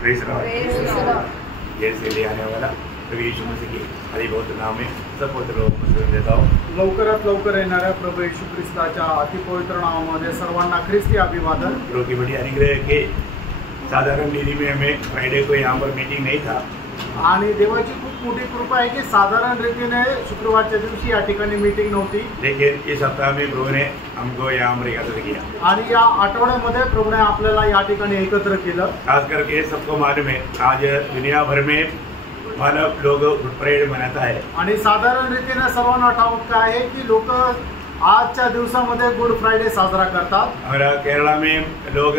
Praise Lord. जैसे ले आने वाला प्रभु यीशु मसीह की हरी बहुत नाम में सब पवित्र लोग मुझे देता हूँ। लवकरात लवकर येणाऱ्या प्रभू येशू ख्रिस्ताच्या अतिपवित्र नावामध्ये सर्वांना ख्रिस्ती अभिवादन। प्रभु की बड़ी अनुग्रह है कि साधारण रीति में हमें फ्राइडे को यहाँ पर मीटिंग नहीं था आणि देवाची खूप मोठी कृपा आहे की साधारण रीतीने शुक्रवारच्या दिवशी या ठिकाणी मीटिंग नव्हती, लेकिन इस सप्ताह में प्रभु ने हमको यहाँ पर एकत्र किया आणि या आठवड्यामध्ये प्रभूने आपल्याला या ठिकाणी एकत्र केलं। खास करके सबको मालूम है आज दुनिया भर में मानव लोग गुड फ्राइडे मनाता है आणि साधारण रीतीने सर्वांना ठाऊक आहे की लोक आजच्या दिवसामध्ये गुड फ्रायडे साजरा करतात। हमारा केरला में लोग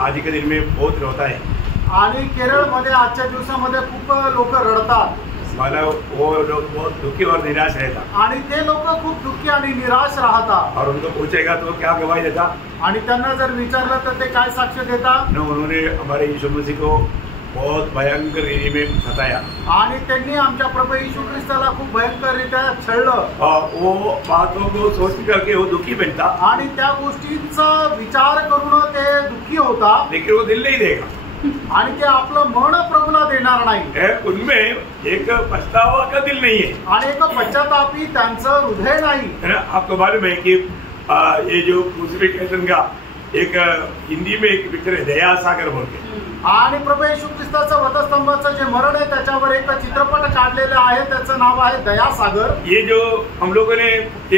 आज के दिन में बहुत रोता है आणि केरळमध्ये आजच्या दिवसामध्ये खूप लोक रडतात, मानव वो लोग बहुत दुखी और निराश रहता आणि ते लोक खूप दुःखी आणि निराश राहतात। और उनको पूछेगा तो क्या गवाही देता, आणि त्यांना जर विचारलं तर ते काय साक्ष देतात? उन्होंने हमारे यीशु मसीह को बहुत भयंकर रीति में सताया आणि त्यांनी आमच्या प्रभू येशू ख्रिस्ताला खूप भयंकररित्या छळलं और वो बातों को सोच करके वो दुखी बनता आणि त्या गोष्टींचा विचार करून ते दुःखी होता, लेकिन वो दिल नहीं देगा आणि ते आपलं मन प्रभूला देणार नाही। उनमें एक पछतावा का दिल नहीं है आणि एक पश्चातापी त्यांचं हृदय नाही। आपको मालूम है कि ये जो क्रूसिफिकेशन का एक हिंदी में एक पिक्चर है दया सागर बोल के, आणि प्रभू येशू ख्रिस्ताचं वधस्तंभाचं जे मरण आहे त्याच्यावर एक चित्रपट काढलेला आहे, त्याचं नाव आहे दया सागर। ये जो हम लोगों ने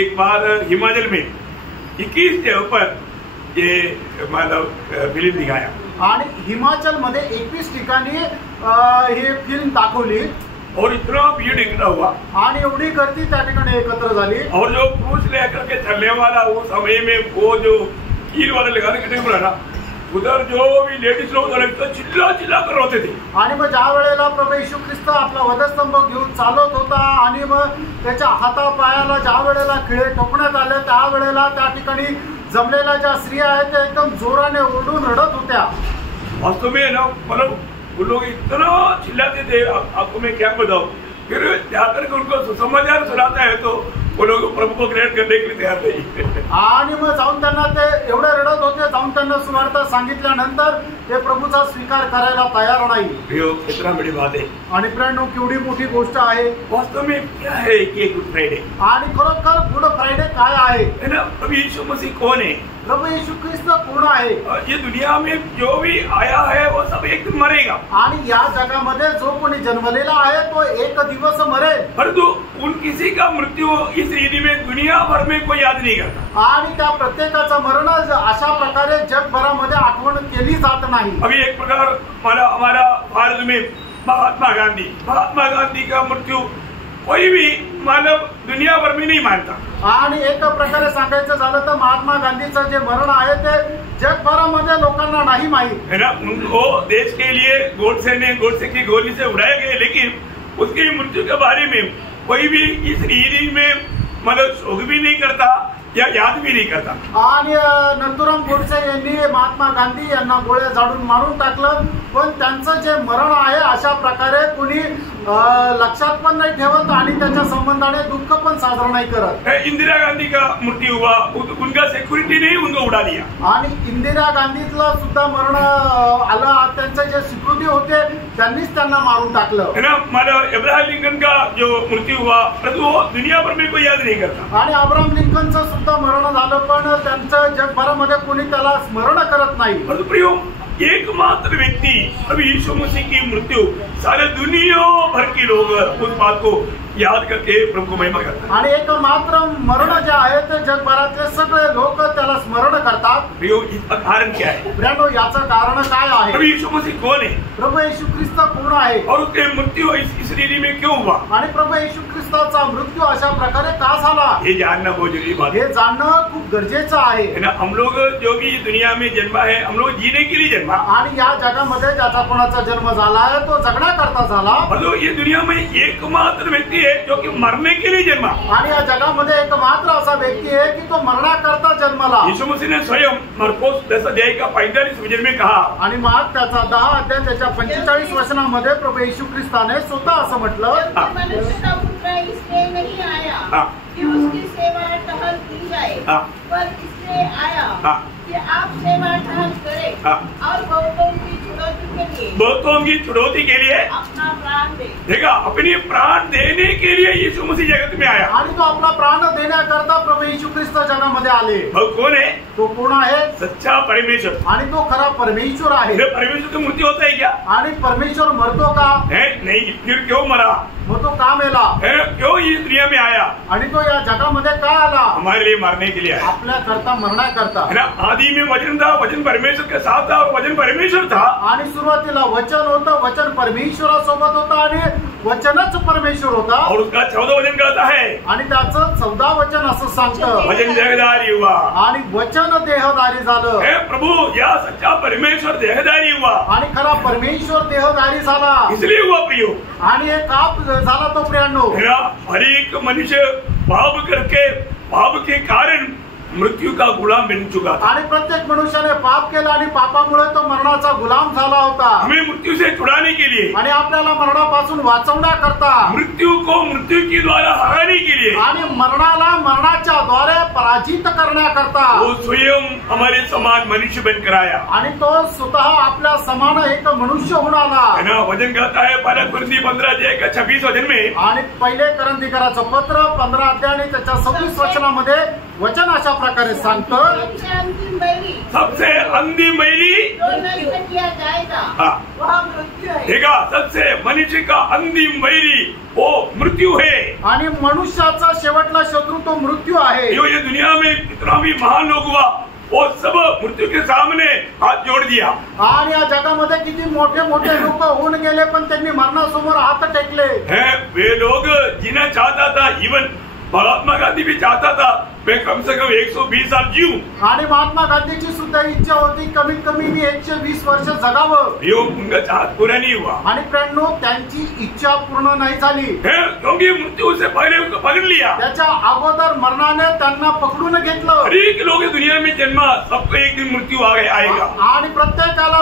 एक बार हिमाचल में 21 जगह पर ये मतलब फिल्म दिखाया आणि हिमाचल मध्ये 21 ठिकाणी ही फिल्म दाखवली और इतना भीड़ इकट्ठा हुआ आणि एवढी गर्दी त्या ठिकाणी एकत्र झाली। और जो क्रूस लेकर के चलने वाला वो समय में वो जो कील वाले लगाने के टेबल ना उधर जो भी लेडीज लोग चिल्ला चिल्ला कर रोते थे। आणि मग ज्या वेळेला प्रभू येशू ख्रिस्त आपला वधस्तंभ घेऊन चालत होता आणि मग त्याच्या हातापायाला ज्या वेळेला खिळे ठोकण्यात आले त्या वेळेला त्या ठिकाणी जमलेल्या ज्या स्त्रिया आहेत त्या एकदम जोराने ओरडून रडत होत्या। वास्तव में ना मतलब वो लोग इतना चिल्लाते थे, आपको मैं क्या बताऊं। फिर जाकर के उनको सुसमाचार सुनाता है तो वो लोग प्रभु को ग्रहण करने के लिए तैयार नहीं। आणि मग जाऊन त्यांना ते एवढे रडत होते, जाऊन त्यांना सुवार्थ सांगितल्यानंतर ते प्रभूचा स्वीकार करायला तयार नाही। कितना बड़ी बात है आणि प्रेरणो केवढी मोठी गोष्ट आहे। वास्तव में क्या है ये गुड फ्राइडे आणि खरोखर गुड फ्रायडे काय आहे? है ना, प्रभु यीशु मसीह कौन है? प्रभू येशू ख्रिस्त कोण आहे? ये दुनिया में जो भी आया है वो सब एक दिन मरेगा आणि या जगामध्ये जो कोणी जन्मलेला आहे तो एक दिवस मरेल, परंतु उन किसी का मृत्यु इस रीति में दुनिया भर में कोई याद नहीं करता। आणि त्या प्रत्येकाचं मरण अशा प्रकारे जगभरामध्ये आठवण केली जात नाही। अभी एक प्रकार हमारा भारत में महात्मा गांधी का मृत्यु कोई भी मानव दुनिया भर में नहीं मानता। आणि एक प्रकारे सांगायचं झालं तर महात्मा गांधीचं जे मरण आहे ते जगभरामध्ये लोकांना नाही माहित है ना। वो देश के लिए गोडसे की गोली से उड़ाए गए, लेकिन उसकी मृत्यु के बारे में कोई भी इस रीति में मतलब शोक भी नहीं करता या याद भी नहीं करता। आणि नथुराम गोडसे यांनी महात्मा गांधी यांना गोळ्या झाडून मारून टाकलं, पण त्यांचं जे मरण आहे अशा प्रकारे कोणी लक्षात पण नाही ठेवत आणि त्याच्या संबंधाने दुःख पण साजरा नाही करत। इंदिरा गांधी का मृत्यु हुआ, उनका सिक्युरिटी नहीं उनको उड़ा दिया। आणि इंदिरा गांधीला सुद्धा मरण आलं, त्यांचे जे सिक्युरिटी होते त्यांनीच त्यांना मारून टाकलं। है ना, मतलब अब्राहम लिंकन का जो मृत्यु हुआ वो दुनिया भर में कोई याद नहीं करता। आणि अब्राहम लिंकनचं सुद्धा मरण झालं, पण त्यांचं जगभरामध्ये कोणी त्याला स्मरण करत नाही। प्रियो एकमात्र व्यक्ति प्रभु यीशु मसीह की मृत्यु सारे दुनिया भर के लोग उस बात को याद करके प्रभु को महिमा करतात। आणि एकमात्र मरण जे आहे ते जगभरातले सगळे लोक त्याला स्मरण करतात। प्रियो इसका कारण क्या है? प्रियो याचं कारण काय आहे? प्रभु यीशु मसीह कौन है? प्रभु येशू ख्रिस्त कोण आहे? और उसके मृत्यु इस रीति में क्यों हुआ? आणि प्रभु येशू ख्रिस्ताचा मृत्यू अशा प्रकारे का झाला हे जानना बहुत जरूरी बात है। हे जाणणं खूप गरजेचं आहे ना। हम लोग जो भी दुनिया में जन्मा है हम लोग जीने के लिए जन्मा, आणि या जगामध्ये ज्याचा कोणाचा जन्म झाला आहे तो जगण्याकरता झाला। मतलब ये दुनिया में एकमात्र व्यक्ति है जो कि मरने के लिए जन्मा, आणि या जगामध्ये एकमात्र असा व्यक्ती आहे की तो मरण्याकरता जन्मला। यीशु मसीह ने स्वयं मरकोस 10 अध्याय का 45 वचन में कहा, आणि मार्क त्याचा 10 अध्याय त्याच्या 45 वचनामध्ये प्रभु येशू ख्रिस्ताने स्वतः असं म्हटलं, मनुष्य का पुत्र इसलिए नहीं आया कि उसकी सेवा टहल की जाए, पर इसलिए आया कि आप सेवा टहल करें और बहुतों की चुनौती के लिए बहुतों की छुड़ौती के लिए अपना प्राण दे. देखा, अपनी प्राण देने के लिए यीशु मसीह जगत में आया. आणि तो आपला प्राण देण्याकरता प्रभू येशू ख्रिस्त जगामध्ये आले. मग कोण आहे? तो कोण आहे? सच्चा परमेश्वर. आणि तो खरा परमेश्वर आहे. परमेश्वर की मृत्यू होता है क्या? आणि परमेश्वर मरतो का? नहीं. फिर क्यों मरा? मग तो का मेला? क्यों इस दुनिया में आया? आणि तो या जगामध्ये का आला? हमारे लिए मरने के लिए आया. आपल्या करता मरण्याकरता. है ना, आदि में वचन था, वचन परमेश्वर के साथ था और वचन परमेश्वर था. आणि सुरुवातीला वचन होतं, वचन परमेश्वरासोबत होतं आणि वचनच परमेश्वर होता. और उसका 14 वचन कहता है आणि त्याचं 14 वचन असं सांगतं, वचन देहधारी हुआ. आणि वचन देहधारी झालं. हे प्रभु, या सच्चा परमेश्वर देहधारी हुआ. आणि खरा परमेश्वर देहधारी झाला. इसलिए हुआ प्रियो. आणि एक आप झाला तो प्रियांनो. हर एक मनुष्य पाप करके, पाप के कारण मृत्यू का गुलाम बन चुका था. आणि प्रत्येक मनुष्याने पाप केला आणि पापामुळे तो मरणाचा गुलाम झाला होता. हमें मृत्यू से छुड़ाने के लिए, आणि आपल्याला मरणापासून वाचवण्याकरता, मृत्यू को मृत्यू के द्वारा हराने के लिए, आणि मरणाला मरणाच्या द्वारे पराजित करण्याकरता वो स्वयं हमारे समान मनुष्य बनकर आया. आणि तो स्वतः आपल्या समान एक मनुष्य होऊन आला. है ना, वचन कहता है 15 वचन में, आणि पहिले करंदीकराचं पत्र 15 अध्याय आणि त्याच्या 26 वचनामध्ये वचन अशा प्रकारे सांगतं, सबसे अंधी मैली जो नष्ट किया जाएगा वह मृत्यू है. देखा, सबसे मनुष्य का अंतिम वैरी वो मृत्यू है. आणि मनुष्याचा शेवटला शत्रू तो मृत्यू आहे. ये दुनिया में कितना भी महान लोग हुआ, वो सब मृत्यू के सामने हाथ जोड़ दिया. आणि या जगामध्ये किती मोठे मोठे लोक होऊन गेले, पण त्यांनी मरणासमोर हात टेकले. वे लोग जीना चाहता था. इवन महात्मा गांधी भी चाहता था मैं कम से कम 120 साल जीऊं. आणि महात्मा गांधीची सुद्धा इच्छा होती कमीत कमी मी 120 वर्ष जगावं. उनका चाहत पूरा नहीं हुआ. आणि प्रेरणो त्यांची इच्छा पूर्ण नाही झाली. क्योंकि मृत्यू से पहले उनको पकड़ लिया. त्याच्या अगोदर मरणाने त्यांना पकडून घेतलं. हर एक लोग दुनिया में जन्मा, सबको एक दिन मृत्यू आएगा. आणि प्रत्येकाला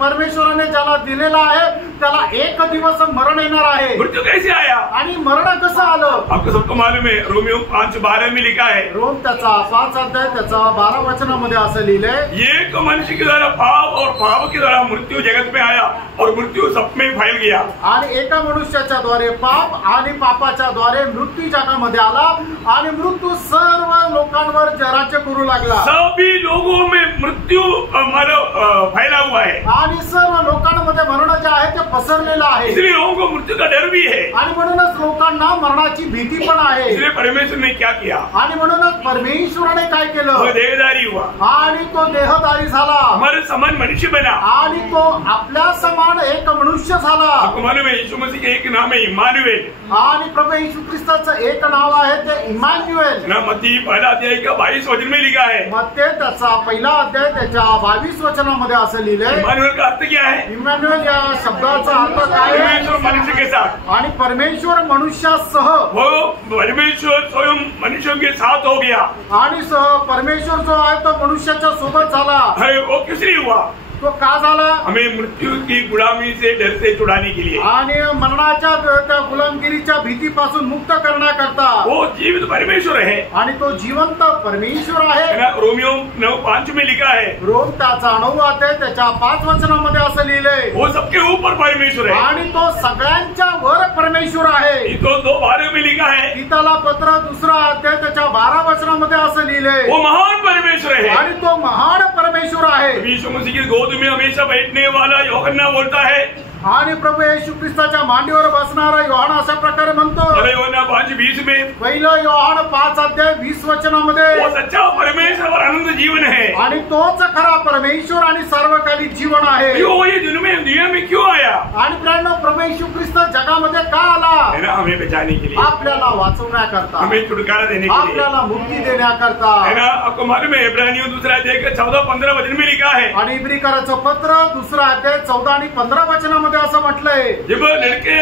परमेश्वराने ज्याला दिलेला आहे त्याला एक दिवस मरण येणार आहे. मृत्यू कैसे आया? आणि मरण कसं आलं? आपको सबको मालूम है. रोमियो 5:12 में लिखा है, रोम त्याचा 5 अध्याय त्याचा 12 वचनामध्ये असं लिहिलंय, एक मनुष्य के द्वारा पाप और पाप के द्वारा मृत्यू जगत में आया और मृत्यू सब में फैल गया. आणि एका मनुष्याच्या द्वारे पाप आणि पापाच्या द्वारे मृत्यू जगामध्ये आला आणि मृत्यू सर्व लोकांवर राज्य करू लागला. सभी लोगों में मृत्यू फैला हुआ है. आणि सर्व लोकांमध्ये मरण जे आहे ते पसरलेलं आहे. इसलिए लोगों को मृत्यू का डर भी है. आणि म्हणूनच लोकांना मरणाची भीती पण आहे. इसलिए परमेश्वर ने क्या किया? आणि म्हणूनच परमेश्वराने काय केलं? वो देहधारी हुआ आणि तो देहधारी झाला. हमारे समान मनुष्य बना. आणि तो आपल्या समान एक मनुष्य झाला. आपको मालूम है यीशु मसीह के एक नाम है इमानुएल. आणि प्रभू येशू ख्रिस्ताचं एक नाव आहे ते इमान्युएल. ना मत्ती 1 अध्याय का 22 वचन में लिखा है. मत्ती त्याचा 1 अध्याय त्याच्या 22 वचनामध्ये असं लिहिलंय. इमानुएल का अर्थ क्या है? इमान्युएल या शब्दाचा अर्थ काय आहे? परमेश्वर मनुष्य के साथ. आणि परमेश्वर मनुष्यासह. वो परमेश्वर स्वयं मनुष्यों के साथ हो गया. आणि परमेश्वर जो आहे तो मनुष्याच्या सोबत झाला. वो किस लिए हुआ? तो का झाला? हमें मृत्यू की गुलामी से डर से छुड़ाने के लिए. आणि मरणाच्या त्या गुलामगिरीच्या भीतीपासून मुक्त करण्याकरता. वो जीवित परमेश्वर है. आणि तो जिवंत परमेश्वर आहे. रोमियो 9:5 में लिखा है. रोम त्याचा 9 अध्याय त्याच्या 5 वचनामध्ये असं लिहिलंय, वो सबके ऊपर परमेश्वर है. आणि तो सगळ्यांच्या वर परमेश्वर आहे. तो 2:12 में लिखा है. गीताला पत्र 2 अध्याय त्याच्या 12 वचनामध्ये असं लिहिलंय, वो महान परमेश्वर है. आणि तो महान परमेश्वर आहे. यीशु मसीह की गोद में हमेशा बैठने वाला यूहन्ना बोलता है. आणि प्रभू येशू ख्रिस्ताच्या मांडीवर बसणारा योहान अशा प्रकारे म्हणतो. यूहन्ना 5:20 में. पहिलं योहान 5 अध्याय 20 वचनामध्ये, वो सच्चा परमेश्वर और अनंत जीवन है. आणि तोच खरा परमेश्वर आणि सार्वकालिक जीवन आहे. क्यों ये दुनिया में क्यों आया? आणि प्रियांनो, प्रभू येशू ख्रिस्त जगामध्ये का आला? है ना, हमें बचाने के लिए, आपल्याला वाचवण्याकरता, हमें छुटकारा देने के लिए, आपल्याला मुक्ती देण्याकरता. है ना. आपको मालूम है इब्रानियों 2 अध्याय का 14-15 वचन में लिखा है. आणि इब्रिकराचं पत्र 2 अध्याय 14 आणि 15 वचनामध्ये असं म्हटलंय, जब लड़के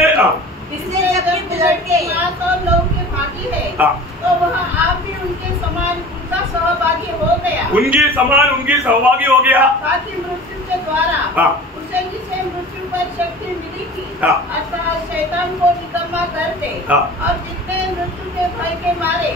इसलिए जब लड़के मात और लोग के भागी है तो वह आप भी उनके समान उनका सहभागी हो गया. उनके समान उनकी सहभागी हो गया. ताकि मृत्यु के द्वारा उसे जिसे मृत्यु पर शक्ति मिली थी अर्थात शैतान को निकम्मा कर दे और जितने मृत्यु के भय के मारे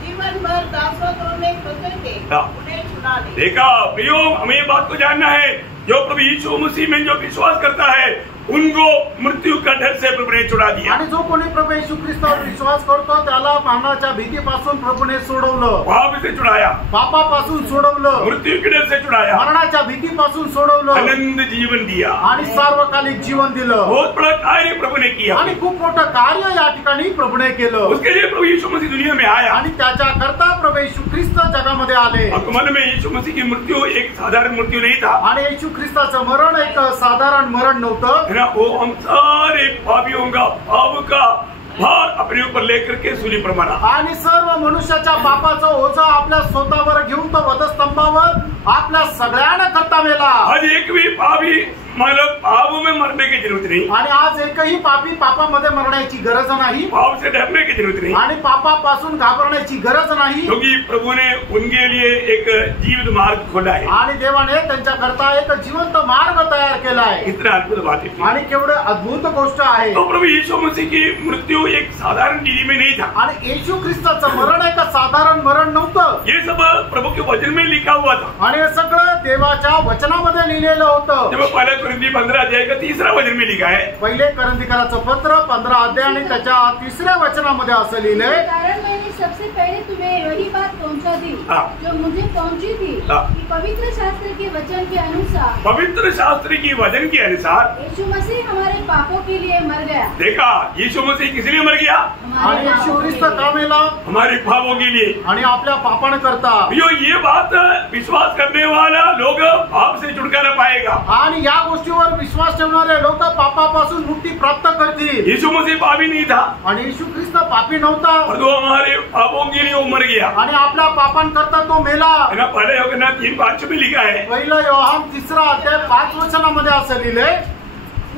जीवन भर दासत्व में फंसे थे उन्हें छुड़ा दे. देखा प्रियो, हमें ये बात को जानना है, जो प्रभु यीशु मसीह में जो विश्वास करता है उनको मृत्यु का डर से प्रभु ने छुड़ा दिया। आणि जो कोणी प्रभू येशू ख्रिस्तावर विश्वास करतो त्याला मरणाच्या भीतीपासून प्रभूने सोडवलं, पाप से छुड़ाया, पापापासून सोडवलं, मृत्यु के डर से छुड़ाया, मरणाच्या भीतीपासून सोडवलं, आनंद जीवन दिया आणि सार्वकालिक जीवन दिलं। बहुत बड़ा कार्य प्रभु ने किया आणि खूप मोठं कार्य या ठिकाणी प्रभूने केलं। उसके लिए प्रभु यीशु मसीह दुनिया में आया आणि त्याच्या करता प्रभू येशू ख्रिस्त जगामध्ये आले। और मन में यीशु मसीह की मृत्यु एक साधारण मृत्यु नहीं था आणि येशू ख्रिस्ताचं मरण एक साधारण मरण नव्हतं, वो हम सारे पापियों का पाप का भार अपने ऊपर लेकर के सूली पर मरा आणि सर्व मनुष्याच्या पापाचं ओझं आपल्या स्वतःवर घेऊन तो वधस्तंभावर आपल्या सगळ्यांना करता मेला। आज एक भी पापी मतलब पाप में मरने की जरूरत नहीं, आणि आज एकही पापी पापामध्ये मरण्याची गरज नाही, पाप से डरने की जरूरत नहीं, आणि पापापासून घाबरण्याची गरज नाही, क्योंकि प्रभु ने उनके लिए एक जीवित मार्ग खोला है आणि देवाने त्यांच्या करता एक जिवंत मार्ग तयार केला आहे। इतना अद्भुत बात है आणि केवढे अद्भुत गोष्ट आहे। तो प्रभु यीशु मसीह की मृत्यु एक साधारण नीति में नहीं था आणि येशू ख्रिस्ताचं मरण एक साधारण मरण नव्हतं, ये सब प्रभु के वचन में लिखा हुआ था। आणि हे सगळं देवाच्या वचनामध्ये लिहिलेलं होतं। जब पहले कुरिन्थी 15 अध्याय का 3रा वचन में लिखा है, पहिले करंथीकराचं पत्र 15 अध्याय आणि त्याच्या 3ऱ्या वचनामध्ये असं लिहिलंय, कारण मैंने सबसे पहले तुम्हें वही बात पहुंचा दी जो मुझे पहुंची थी कि पवित्र शास्त्र के वचन के अनुसार, पवित्र शास्त्र की वचन के अनुसार यीशु मसीह हमारे पापों के लिए मर गया। देखा यीशु मसीह किस लिए मर गया? आणि येशू ख्रिस्त का मेला? हमारे पापों के लिए आणि आपल्या पापाने करता। ये बात विश्वास करने वाला लोग पाप से छुटकारा पाएगा आणि या गोष्टीवर विश्वास ठेवणारे लोक पापापासून मुक्ती प्राप्त करतील। यीशु मसीह पापी नहीं था आणि येशू ख्रिस्त पापी नव्हता, और वो हमारे पापों के लिए वो मर गया आणि आपल्या पापांकरता तो मेला। पहले योहन्ना 3:5 में लिखा है, पहिलं योहान 3रा अध्याय 5 वचनामध्ये असं लिहिलंय,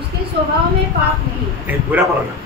उसके स्वभाव में पाप नहीं। पूरा पढ़ो ना।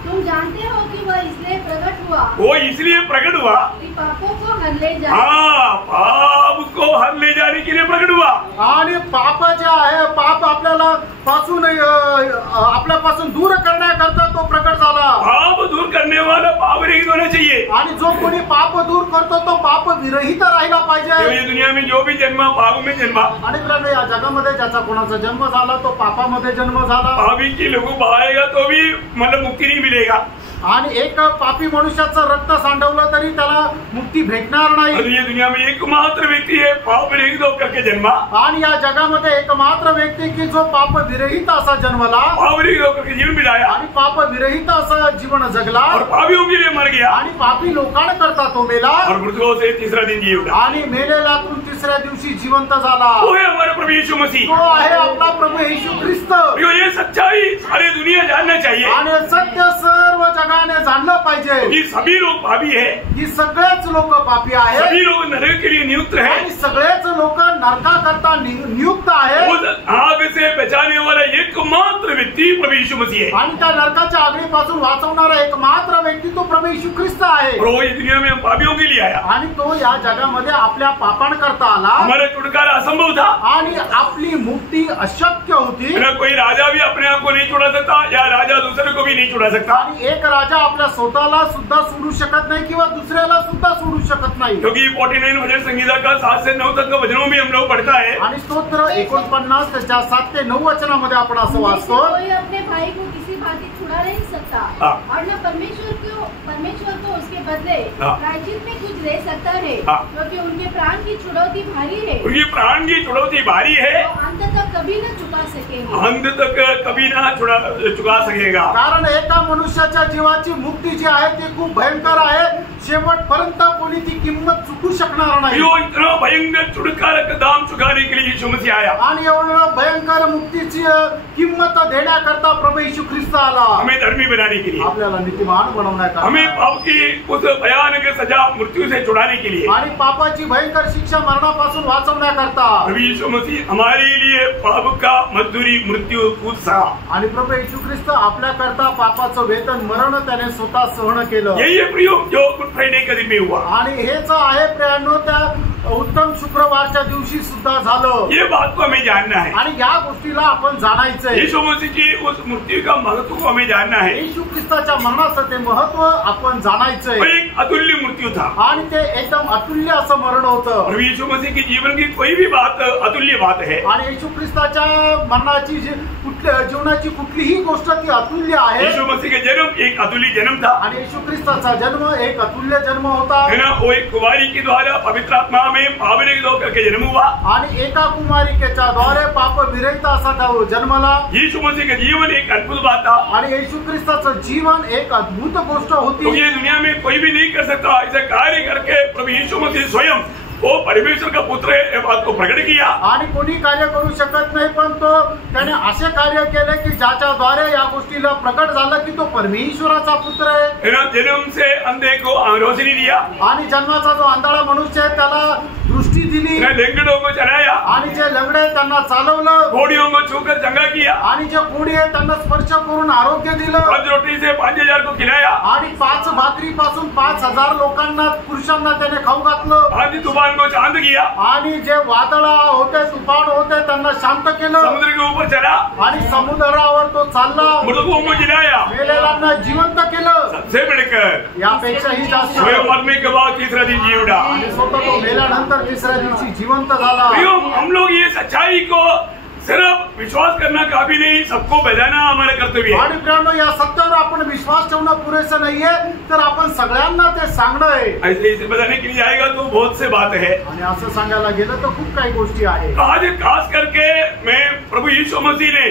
तुम जानते हो कि वह इसलिए प्रकट हुआ, वो इसलिए प्रकट हुआ कि पापों को हर ले जाए। हाँ, पाप को हर ले जाने के लिए प्रकट हुआ। आणि पाप जे आहे, पाप आपल्याला पासून आपल्यापासून दूर करण्याकरता तो प्रकट झाला। पाप दूर करने वाला पाप रहित होना चाहिए, आणि जो कोणी पाप दूर करतो तो पाप विरहित राहिला पाहिजे। ये दुनिया में जो भी जन्मा पाप में जन्मा, आणि मित्रांनो, या जगामध्ये ज्याचा कोणाचा जन्म झाला तो पापामध्ये जन्म झाला। पापी की लोगों पाएगा तो भी मतलब मुक्ति नहीं मिलेगा। आणि एक पापी मनुष्याचं रक्त सांडवलं तरी त्याला मुक्ती भेटणार नाही। ये दुनिया में एकमात्र व्यक्ति है पाप रहित होकर के जन्मा, आणि या जगामध्ये एकमात्र व्यक्ती की जो पाप विरहित असा जन्मला, पाप रहित होकर के जीवन बिताया आणि पाप विरहित असं जीवन जगला, और पापियों के लिए मर गया आणि पापी लोकांकरता तो मेला, और मृतकों से तीसरा दिन जी उठा। आणि मेलेल्यातून 3ऱ्या दिवशी जिवंत झाला। वो है हमारे प्रभु यीशु मसीह, तो आहे आपला प्रभू येशू ख्रिस्त। ये सच्चाई सारी दुनिया जानना चाहिए, आणि सत्य सर्व जगाने जाणलं पाहिजे कि सभी लोग पापी है, की सगळेच लोक पापी आहेत, सभी लोग नरक के लिए नियुक्त है, आणि सगळेच लोक नरकाकरता नियुक्त आहेत। उस आग से बचाने वाला एकमात्र व्यक्ति प्रभु यीशु मसीह है, आणि त्या नरकाच्या आगीपासून वाचवणारा एकमात्र व्यक्ती तो प्रभू येशू ख्रिस्त आहे। और वो इस दुनिया में हम पापियों के लिए आया। आणि तो या जगामध्ये आपल्या पापांकरता आला, हमारा छुटकारा असंभव था, आणि आपली मुक्ती अशक्य होती। कोई राजा भी अपने आप को नहीं छुड़ा सकता, या राजा दूसरे को भी नहीं छुड़ा सकता, आणि एक राजा आपल्या स्वतःला सुद्धा सोडू शकत नाही किंवा दुसऱ्याला सुद्धा सोडू शकत नाही। क्योंकि 49 भजन संगीता का 7 से 9 तक का वचनों में हम लोग पढ़ता है, आणि स्तोत्र 49 त्याच्या 7 ते 9 वचनामध्ये आपण असं वाचतो, कोई अपने भाई को किसी भांति छुड़ा नहीं सकता, और न परमेश्वर को उसके बदले प्रायश्चित में कुछ दे सकता है, क्योंकि उनके प्राण की छुड़ौती भारी है, उनकी प्राण की छुड़ौती भारी है, तो अंत तक कभी न चुका सकेंगे, अंत तक कभी ना चुका सकेगा। कारण एका मनुष्याच्या जीवाची मुक्ती जी आहे ती खूप भयंकर आहे, शेवटपर्यंत कोणी ती किंमत चुकू शकणार नाही। इतना भयंकर छुटकारा का दाम चुकाने के लिए यीशु मसीह आया, आणि एवढं भयंकर मुक्तीची किंमत देण्याकरता प्रभू येशू ख्रिस्त आला, हमें धर्मी बनाने के लिए, आपल्याला नीतिमान बनवण्याकरता, हमें पाप की उस भयानक सजा मृत्यु से छुड़ाने के लिए, आणि पापाची भयंकर शिक्षा मरणापासून वाचवण्याकरता प्रभु यीशु मसीह हमारे लिए पाप का मजदूरी मृत्यु कूद सहा। आणि प्रभू येशू ख्रिस्त आपल्याकरता पापाचं वेतन मरण त्याने स्वतः सहन केलं। यही है प्रियो जो गुड फ्राइडे के दिन में हुआ, आणि हेच आहे प्रियांनो त्या उत्तम शुक्रवारच्या दिवशी सुद्धा झालं। ये बात को हमें जानना है आणि या गोष्टीला आपण जाणायचंय। यीशु मसीह की उस मृत्यु का महत्व को हमें जानना है। येशू ख्रिस्ताच्या मरणाचं ते महत्व आपण जाणायचंय। वो एक अतुल्य मृत्यू था आणि ते एकदम अतुल्य असं मरण होतं। और यीशु मसीह की जीवन की कोई भी बात अतुल्य बात है। आणि येशू ख्रिस्ताच्या मरणाची जीवनाची कुठलीही गोष्ट ती अतुल्य आहे। यीशु मसीह का जन्म एक अतुल्य जन्म था आणि येशू ख्रिस्ताचा जन्म एक अतुल्य जन्म होता। है ना। वो एक कुमारी के द्वारा पवित्र आत्मा में पावने होकर के जन्म हुआ आणि एका कुमारिकेच्या द्वारे पाप विरहित असा तो जन्मला। यीशु मसीह का जीवन एक अद्भुत बात था आणि येशू ख्रिस्ताचं जीवन एक अद्भुत गोष्ट होती। तो ये दुनिया में कोई भी नहीं कर सकता ऐसा कार्य करके प्रभु यीशु मसीह स्वयं वो परमेश्वर का पुत्र है ये बात को प्रकट किया। आणि कोणी कार्य करू शकत नाही, पण तो त्याने असे कार्य केले की ज्याच्याद्वारे या गोष्टीला प्रकट झालं की तो परमेश्वराचा पुत्र आहे। जन्म से अंधे को रोशनी दिया आणि जन्माचा जो आंधळा मनुष्य आहे त्याला दृष्टी दिली। लंगड़ों को चलाया आणि जे लंगडे त्यांना चालवलं। घोड़ियों को छूकर चंगा किया आणि जे कोडी आहे त्यांना स्पर्श करून आरोग्य दिलं। 5 रोटी से 5000 को खिलाया आणि 5 भाकरी पासून 5000 लोकांना पुरुषांना त्याने खाऊ घातलं। आधी तूफान को शांत किया आणि जे वादळ होते तुफान होते त्यांना शांत केलं। समुद्र के ऊपर चला आणि समुद्रावर तो चालला। मृतकों को जिलाया मेलेल्यांना जिवंत केलं। सबसे बढ़कर यापेक्षाही जास्त स्वयं मरने के बाद तीसरा दिन जी उठा। आणि स्वतः तो मेल्यानंतर तिसऱ्या दिवशी जिवंत झाला। हम लोग ये सच्चाई को सिर्फ विश्वास करना काफी नहीं, सबको बजाना हमारा कर्तव्य है। आणि प्रियांनो, या सत्यावर आपण विश्वास ठेवणं पुरेसं नाहीये, तर आपण सगळ्यांना ते सांगणं आहे। ऐसे इसे बताने के लिए जाएगा तो बहुत से बात है आणि असं सांगायला गेलं तर खूप काही गोष्टी आहेत। आज खास करके मैं प्रभु यीशु मसीह ने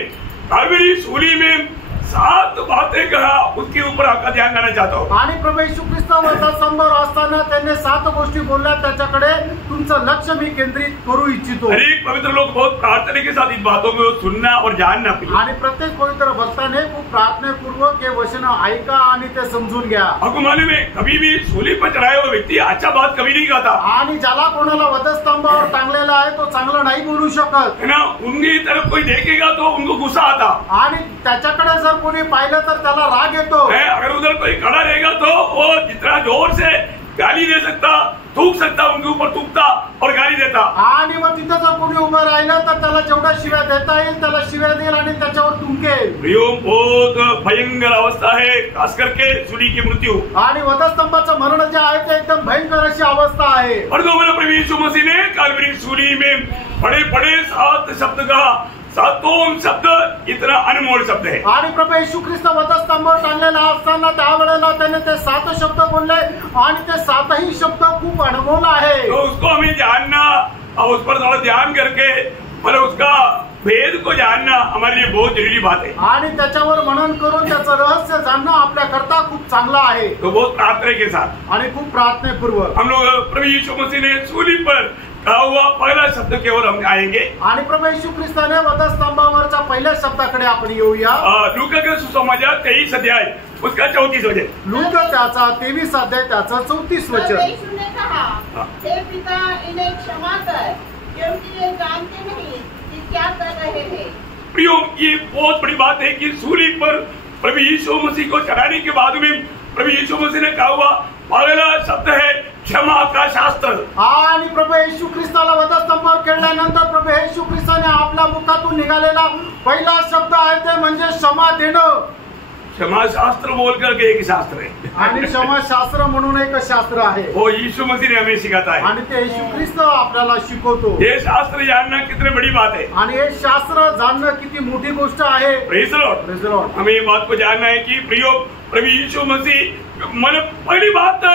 कालवरी सूली में 7 बातें कहा उसके ऊपर आपका ध्यान देना चाहता हूँ। आणि प्रभू येशू ख्रिस्तावर समोर असताना त्यांनी 7 गोष्टी बोलल्या, त्याच्याकडे तुमचं लक्ष मी केंद्रित करू इच्छितो। अनेक पवित्र लोग बहुत प्रार्थना के साथ इन बातों को सुनना और जानना चाहिए। आणि प्रत्येक पवित्र भक्ताने खूप प्रार्थनापूर्वक हे वचन ऐका आणि ते समजून घ्या। आपको मालूम है कभी भी सूली पर चढ़ाया हुआ व्यक्ति अच्छा बात कभी नहीं कहता। आणि ज्याला कोणाला वधस्तंभावर टांगलेला आहे तो चांगलं नाही बोलू शकत, है ना। उनकी तरफ कोई देखेगा तो उनको गुस्सा आता। आणि त्याच्याकडे जर कोणी पाहिलं तर त्याला राग येतो। अगर उधर कोई खड़ा रहेगा तो वो जितना जोर से गाली दे सकता, थूक सकता, उनके ऊपर थूकता और गाली देता। आणि मग तिथं जर कोणी उभं राहिलं तर त्याला जेवढ्या शिव्या देता येईल त्याला शिव्या देईल आणि त्याच्यावर तुमकेल। बहुत भयंकर अवस्था है, खास करके सूली की मृत्यु। आणि वधस्तंभाचं मरण जे आहे ते एकदम भयंकर अशी अवस्था आहे। और दो प्रभु यीशु मसीह ने कालवरी सूली में बड़े बड़े 7 शब्द कहा। 7 शब्द इतना अनमोल शब्द है। आणि प्रभू येशू ख्रिस्त वधस्तंभावर टांगलेला असताना त्यावेळेला त्याने ते 7 शब्द बोलले आणि ते 7ही शब्द खूप अनमोल आहे। तो उसको हमें जानना और उस पर थोड़ा ध्यान करके मतलब उसका भेद को जानना हमारे लिए बहुत जरूरी बात है। आणि त्याच्यावर मनन करून त्याचं रहस्य जाणणं आपल्या करता खूप चांगलं आहे। तो बहुत प्रार्थना के साथ आणि खूप प्रार्थनेपूर्वक हम लोग प्रभु यीशु मसीह ने सूली पर कहा हुआ पहला शब्द की ओर हम आएंगे। आणि प्रभू येशू ख्रिस्ताने वधस्तंभावरच्या पहिल्या शब्दाकडे आपण येऊया। लूका का सुसमाचार 23 अध्याय उसका 34 वचन। लूका त्याचा 23 अध्याय त्याचा 34 वचन। यीशु ने कहा, हे पिता इन्हें क्षमा कर क्योंकि ये जानते नहीं कि क्या कर रहे हैं। प्रियो, ये बहुत बड़ी बात है कि सूली पर प्रभु यीशु मसीह को चढ़ाने के बाद में प्रभु यीशु मसीह ने कहा हुआ पहला शब्द है क्षमा का शास्त्र। आणि प्रभू येशू ख्रिस्ताला वधस्तंभावर केल्यानंतर प्रभू येशू ख्रिस्ताने आपल्या मुखातून निघालेला पहिला शब्द आहे ते म्हणजे क्षमा देणं। क्षमा शास्त्र बोल करके एक शास्त्र है आणि क्षमा शास्त्र म्हणून एक शास्त्र आहे। वो यीशु मसीह ने हमें सिखाता है आणि ते येशू ख्रिस्त आपल्याला शिकवतो। ये शास्त्र जानना कितनी बड़ी बात है आणि हे शास्त्र जाणणं किती मोठी गोष्ट आहे। Praise the Lord. Praise the Lord. हमें ये बात को जानना है कि प्रियो प्रभु यीशु मसीह मन पहली बात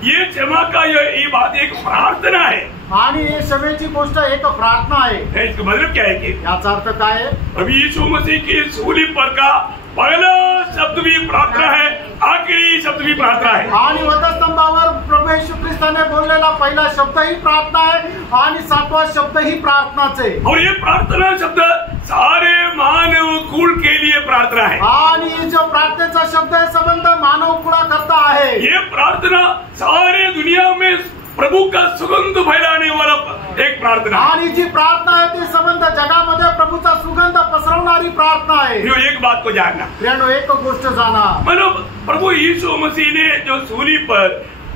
ये क्षमा का ये बात एक प्रार्थना है। आणि हे क्षमेची गोष्ट एक प्रार्थना आहे। इसका मतलब क्या है कि याचा अर्थ काय आहे? प्रभु यीशु मसीह की सूली पर का पहला शब्द भी प्रार्थना है, आखिरी शब्द भी प्रार्थना है। आणि वधस्तंभावर प्रभू येशू ख्रिस्ताने बोललेला पहिला शब्द ही प्रार्थना आहे आणि 7वा शब्द ही प्रार्थनाच आहे। और ये प्रार्थना शब्द सारे मानव कुल के लिए प्रार्थना है। आणि जो प्रार्थनेचा शब्द आहे संबंध मानव कुळा करता आहे। ये प्रार्थना सारे दुनिया में प्रभु का सुगंध फैलाने वाला एक प्रार्थना। आणि जी प्रार्थना आहे ती संबंध जगामध्ये प्रभूचा सुगंध पसरवणारी प्रार्थना आहे। जो एक बात को जानना, प्रियांनो, एक गोष्ट जाना, मतलब प्रभु यीशु मसीह ने जो सूली पर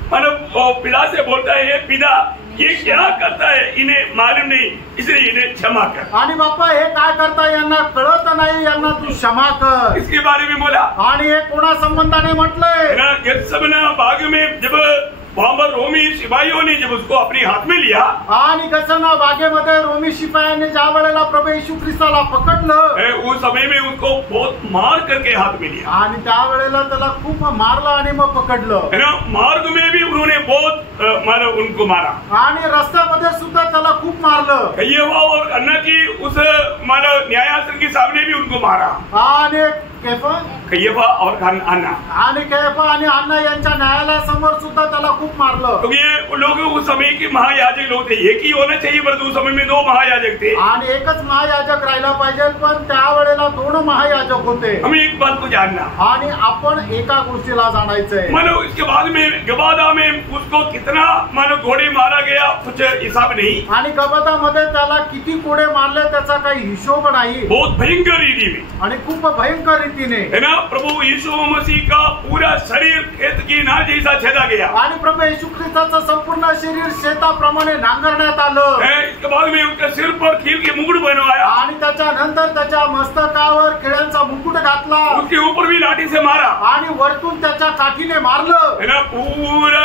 मतलब पिता से बोलता है, ये पिता ये क्या करता है इन्हें मालूम नहीं, इसलिए इन्हें क्षमा कर। आणि बाप्पा हे काय करता यांना कळत नाही, यांना तू क्षमा कर। इसके बारे में बोला आणि हे कोणा संबंधाने म्हटलंय? गेत्सेमने बाग में जब वहां पर रोमी सिपाहियों ने जब उसको अपने हाथ में लिया, आणि गेत्सेमने बागेमध्ये रोमी शिपायांनी ज्या वेळेला प्रभू येशू ख्रिस्ताला पकडलं, उस समय में उनको बहुत मार करके हाथ में लिया आणि त्या वेळेला त्याला खूप मारलं आणि मग पकडलं। है ना। मार्ग में भी उन्होंने बहुत उनको मारा, आणि रस्त्यामध्ये सुद्धा त्याला खूप मारलं। कय्यफा और अन्ना की उस न्यायासन के सामने भी उनको मारा, आणि कय्यफा और अन्ना आणि कैफा आणि अन्ना यांच्या न्यायालयासमोर सुद्धा त्याला खूप मारलं। तो ये लोग उस समय के महायाजक लोग थे, एक ही होना चाहिए परंतु उस समय में 2 महायाजक थे आणि एकच महायाजक राहिला पाहिजे, पण त्यावेळेला 2 महायाजक होते। हमें एक बात को जानना, आणि आपण एका गोष्टीला जाणायचंय, मानो इसके बाद में गबादा में उसको कितना मानो घोड़े मारा गया कुछ हिसाब नहीं, आणि गबादामध्ये त्याला किती कोडे मारले त्याचा काही हिशोब नाही, बहुत भयंकर रीति में आणि खूप भयंकर रीतीने है ना। प्रभु यीशु मसीह का पूरा शरीर खेत की नाल जैसा छेदा गया, आणि प्रभू येशू ख्रिस्ताचं संपूर्ण शरीर शेताप्रमाणे नांगरण्यात आलं। इसके बाद में उनके सिर पर खील के मुकुट बनवाया, आणि त्याच्यानंतर त्याच्या मस्तकावर खिळ्यांचा मुकुट घातला, उसके ऊपर भी लाठी से मारा, आणि वरतून त्याच्या काठीने मारलं, है ना। पूरा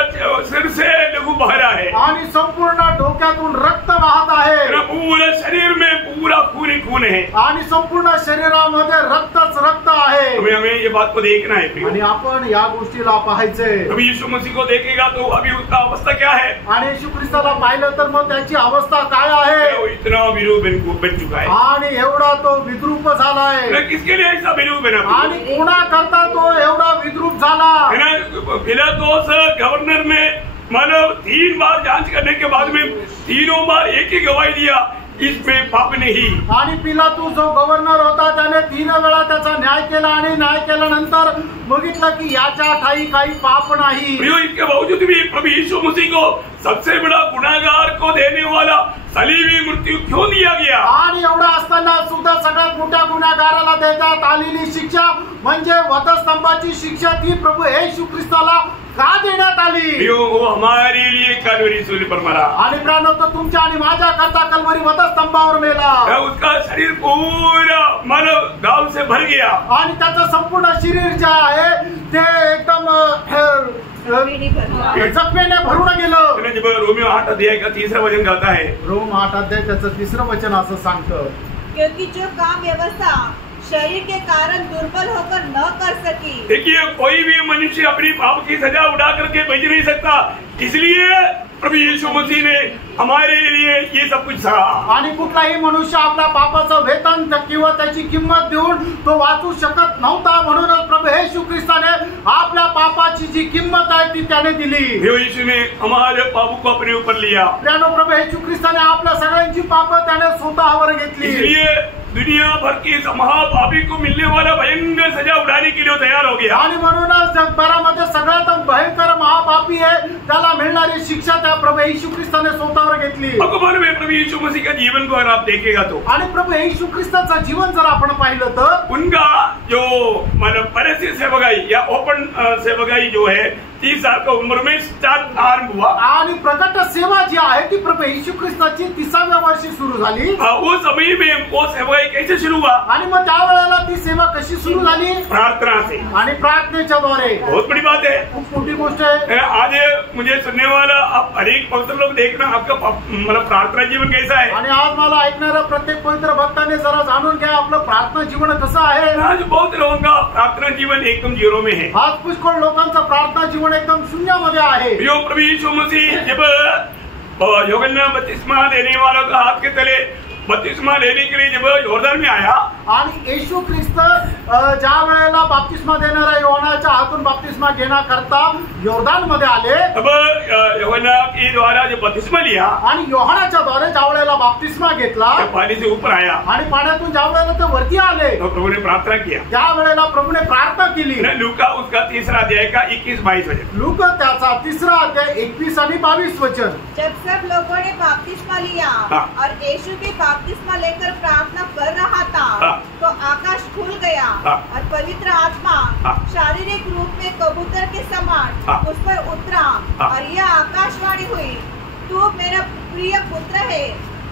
सिर से लहू बह रहा है, आणि संपूर्ण डोक्यातून रक्त वाहत आहे, पूरे शरीर में पूरा खून ही खून है, आणि संपूर्ण शरीरामध्ये रक्तच रक्त आहे। हमें ये बात को देखना है प्रियो। आणि आपण या गोष्टीला पाहायचंय। अभी यीशु मसीह को देखेगा तो अभी उसका अवस्था क्या है, आणि येशू ख्रिस्ताला पाहिलं तर मग त्याची अवस्था काय आहे? वो इतना विरूप बन चुका है, आणि एवढा तो विद्रूप झालाय, किसके लिए ऐसा विरूप बना, आणि कोणा करता तो एवढा विद्रूप झाला? है ना। पिलातुस गवर्नर ने मतलब 3 बार जांच करने के बाद में 3 बार एक ही गवाही दिया, इसमें पाप नहीं। आणि पिलातुस जो गव्हर्नर होता त्याने 3 वेळा त्याचा न्याय केला, आणि न्याय केल्यानंतर बघितलं की याच्या ठाई काही पाप नाही। इसके बावजूद भी प्रभु यीशु मसीह को सबसे बड़ा गुनाहगार को देने वाला सलीबी मृत्यू क्यों दिया गया? आणि एवढा असताना सुद्धा सगळ्यात मोठ्या गुन्हेगाराला देण्यात आलेली शिक्षा म्हणजे वधस्तंभाची शिक्षा ती प्रभू येशू ख्रिस्ताला का देण्यात आली? वो हमारे लिए कलवरी सूली पर मरा, आणि प्राणो तो तुमच्या आणि माझ्या करता कलवरी वधस्तंभावर मेला, उसका शरीर पूरा मानव गाव से भर गया, आणि त्याचं संपूर्ण शरीर जे आहे ते एकदम जखमेने भरून गेलं। जब रोमियो 8 अध्याय का 3रा वचन कहता है, रोम 8 अध्याय त्याचं 3रं वचन असं सांगतं, क्योंकि जो काम व्यवस्था शरीर के कारण दुर्बल होकर न कर सकी। देखिए कोई भी मनुष्य अपनी पाप की सजा उड़ा करके बच नहीं सकता, इसलिए प्रभु यीशु मसीह ने हमारे लिए ये सब कुछ सहा। आणि कुठलाही मनुष्य आपल्या पापाचं वेतन किंवा त्याची किंमत देऊन तो वाचू शकत नव्हता, म्हणूनच प्रभू येशू ख्रिस्ताने आपल्या पापाची जी किंमत आहे ती त्याने दिली। यीशु ने हमारे पापों को अपने ऊपर लिया, प्रभू येशू ख्रिस्ताने आपल्या सगळ्यांची पापं त्याने स्वतःवर घेतली, इसलिए दुनिया भर की महापापी को मिलने वाला भयंकर सजा उड़ाने के लिए तैयार हो गया। आणि म्हणूनच जगभरामध्ये सगळ्यात भयंकर महापापी आहे त्याला मिळणारी शिक्षा त्या प्रभू येशू ख्रिस्ताने स्वतःवर घेतली। अकबर में प्रभु यीशु मसीह का जीवन को अगर आप देखेगा तो, आणि प्रभू येशू ख्रिस्ताचं जीवन जर आपण पाहिलं तर उनका जो मतलब परस्पर सेवकाई या ओपन सेवकाई जो है 30 साल का उम्र में स्टार्ट आरंभ हुआ, आणि प्रकट सेवा जी आहे ती प्रभू येशू ख्रिस्ताची 30व्या वर्षी सुरू झाली। उस समय में वो सेवकाई कैसे शुरू हुआ? आणि मग त्यावेळेला ती सेवा कशी सुरू झाली? प्रार्थना से, आणि प्रार्थनेच्या द्वारे। बहुत बड़ी बात है, खूप मोठी गोष्ट आहे। आज मुझे सुनने वाला आप हरेक पवित्र लोग देखना आपका मतलब प्रार्थना जीवन कैसा है। आणि आज मला ऐकणारा प्रत्येक पवित्र भक्ताने जरा जाणून घ्या आपलं प्रार्थना जीवन कसं आहे। आज बहुत लोगों का प्रार्थना जीवन एकदम जीरो में है। आज पुष्कळ लोकांचं प्रार्थना जीवन एकदम शून्यामध्ये आहे। प्रभु यीशु मसीह जब यूहन्ना बपतिस्मा देने वालों का हाथ के तले बपतिस्मा लेने के लिए जब यॉर्दन में आया, आणि येशू ख्रिस्त ज्या वेळेला बाप्तिस्मा देणाऱ्या योहानाच्या हातून बाप्तिस्मा घेण्याकरता यॉर्दन मध्ये आले, तब यूहन्ना के द्वारा जो बपतिस्मा लिया, आणि योहानाच्या द्वारे ज्या वेळेला बाप्तिस्मा घेतला, पानी से ऊपर आया, आणि पाण्यातून ज्या वेळेला ते वरती आले, तो प्रभु ने प्रार्थना किया। त्या वेळेला प्रभूने प्रार्थना केली। लूका उसका 3रा अध्याय का 21-22 वचन, लूका त्याचा 3रा अध्याय 21 आणि 22 वचन। जब सब लोगों ने बपतिस्मा लिया और यीशु के बपतिस्मा लेकर प्रार्थना कर रहा था, तो आकाश खुल गया और पवित्र आत्मा शारीरिक रूप में कबूतर के समान उस पर उतरा, और यह आकाशवाणी हुई, तू मेरा प्रिय पुत्र है,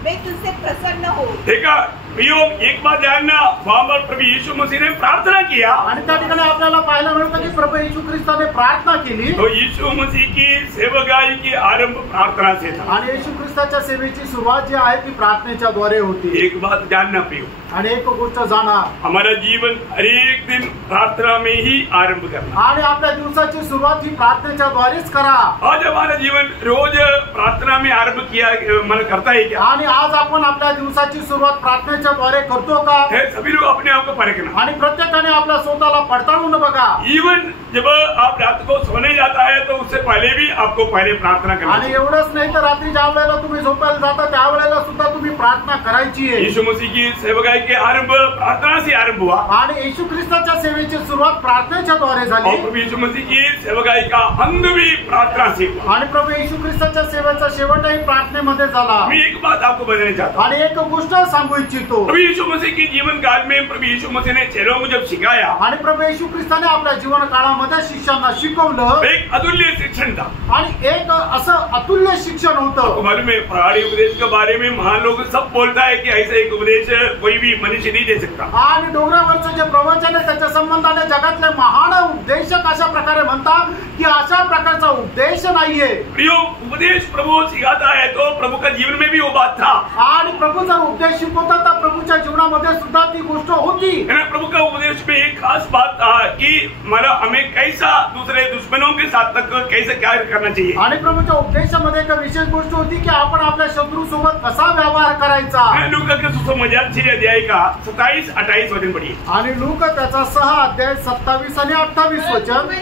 मैं तुझसे प्रसन्न हूँ। देखा प्रियो, एक बात जानना, वहाँ पर प्रभु यीशु मसीह ने प्रार्थना किया आणि त्या ठिकाणी आपल्याला पाहायला मिळतं की प्रभू येशू ख्रिस्ताने प्रार्थना केली तो यीशु मसीह की सेवकाई की आरंभ प्रार्थना से था। आणि येशू ख्रिस्ताच्या सेवेची सुरुवात जी आहे ती प्रार्थनेच्या द्वारे होती। एक बात जानना प्रियो, आणि एक गोष्ट जाणा, हमारा जीवन हर एक दिन प्रार्थना में ही आरंभ करना आणि आपल्या दिवसाची सुरुवात ही प्रार्थनेच्या द्वारेच करा। आज हमारा जीवन रोज प्रार्थना में आरंभ किया मन करता है क्या? आणि आज आपण आपल्या दिवसाची सुरुवात प्रार्थनेच्या द्वारे करतो का? है सभी लोग अपने आप को परखना आणि प्रत्येकाने आपल्या स्वतःला पडताळून बघा। इवन जब आप रात को सोने जाता है तो उससे पहले भी आपको पहले प्रार्थना करना आणि एवढंच नाही तर रात्री ज्या वेळेला तुम्ही झोपायला जाता त्यावेळेला सुद्धा तुम्ही प्रार्थना करायची आहे। यीशु मसीह की सेवकाई के आरंभ प्रार्थना से आरंभ हुआ आणि येशू ख्रिस्ताच्या सेवेची सुरुवात प्रार्थनेच्या द्वारे और झाली प्रभु यीशु मसीह की सेवकाई का अंत भी प्रार्थना से हुआ। आणि प्रभू येशू ख्रिस्ताच्या सेवेचा शेवटही प्रार्थनेमध्ये झाला। मैं एक बात आपको बताना चाहता हूँ, आणि एक गोष्ट सांगू इच्छितो, प्रभु यीशु मसीह के जीवन काल में प्रभु यीशु मसीह ने चेलों को जब सिखाया आणि प्रभू येशू ख्रिस्ताने आपल्या जीवन काळामध्ये शिष्यांना शिकवलं एक अतुल्य शिक्षण था। आणि एक असं अतुल्य शिक्षण आपको होतं। मालूम है पहाड़ी उपदेश के बारे में महान लोग सब बोलता है कि ऐसा एक उपदेश कोई भी मनुष्य नहीं दे सकता। आणि डोंगरावरचं जे प्रवचन आहे त्याच्या संबंधाने जगातले महान उपदेशक अशा प्रकारे म्हणतात की अशा प्रकारचा उपदेश नाहीये। प्रियो, उपदेश प्रभु सिखाता है तो प्रभु का जीवन में भी वो बात था। आणि प्रभू जर उपदेश शिकवतात तर प्रभूच्या जीवनामध्ये सुद्धा ती गोष्ट होती। है ना? प्रभु का उपदेश में एक खास बात था कि मतलब हमें कैसा दूसरे दुश्मनों के साथ तक कैसे क्या करना चाहिए। आणि प्रभूच्या उपदेशामध्ये एक विशेष गोष्ट होती की आपण आपल्या शत्रू सोबत कसा व्यवहार करायचा। लूका के सुसमाचार 6 अध्याय का 27-28 वचन पढ़िए। आणि लूक त्याचा 6 अध्याय 27 आणि 28 वचन।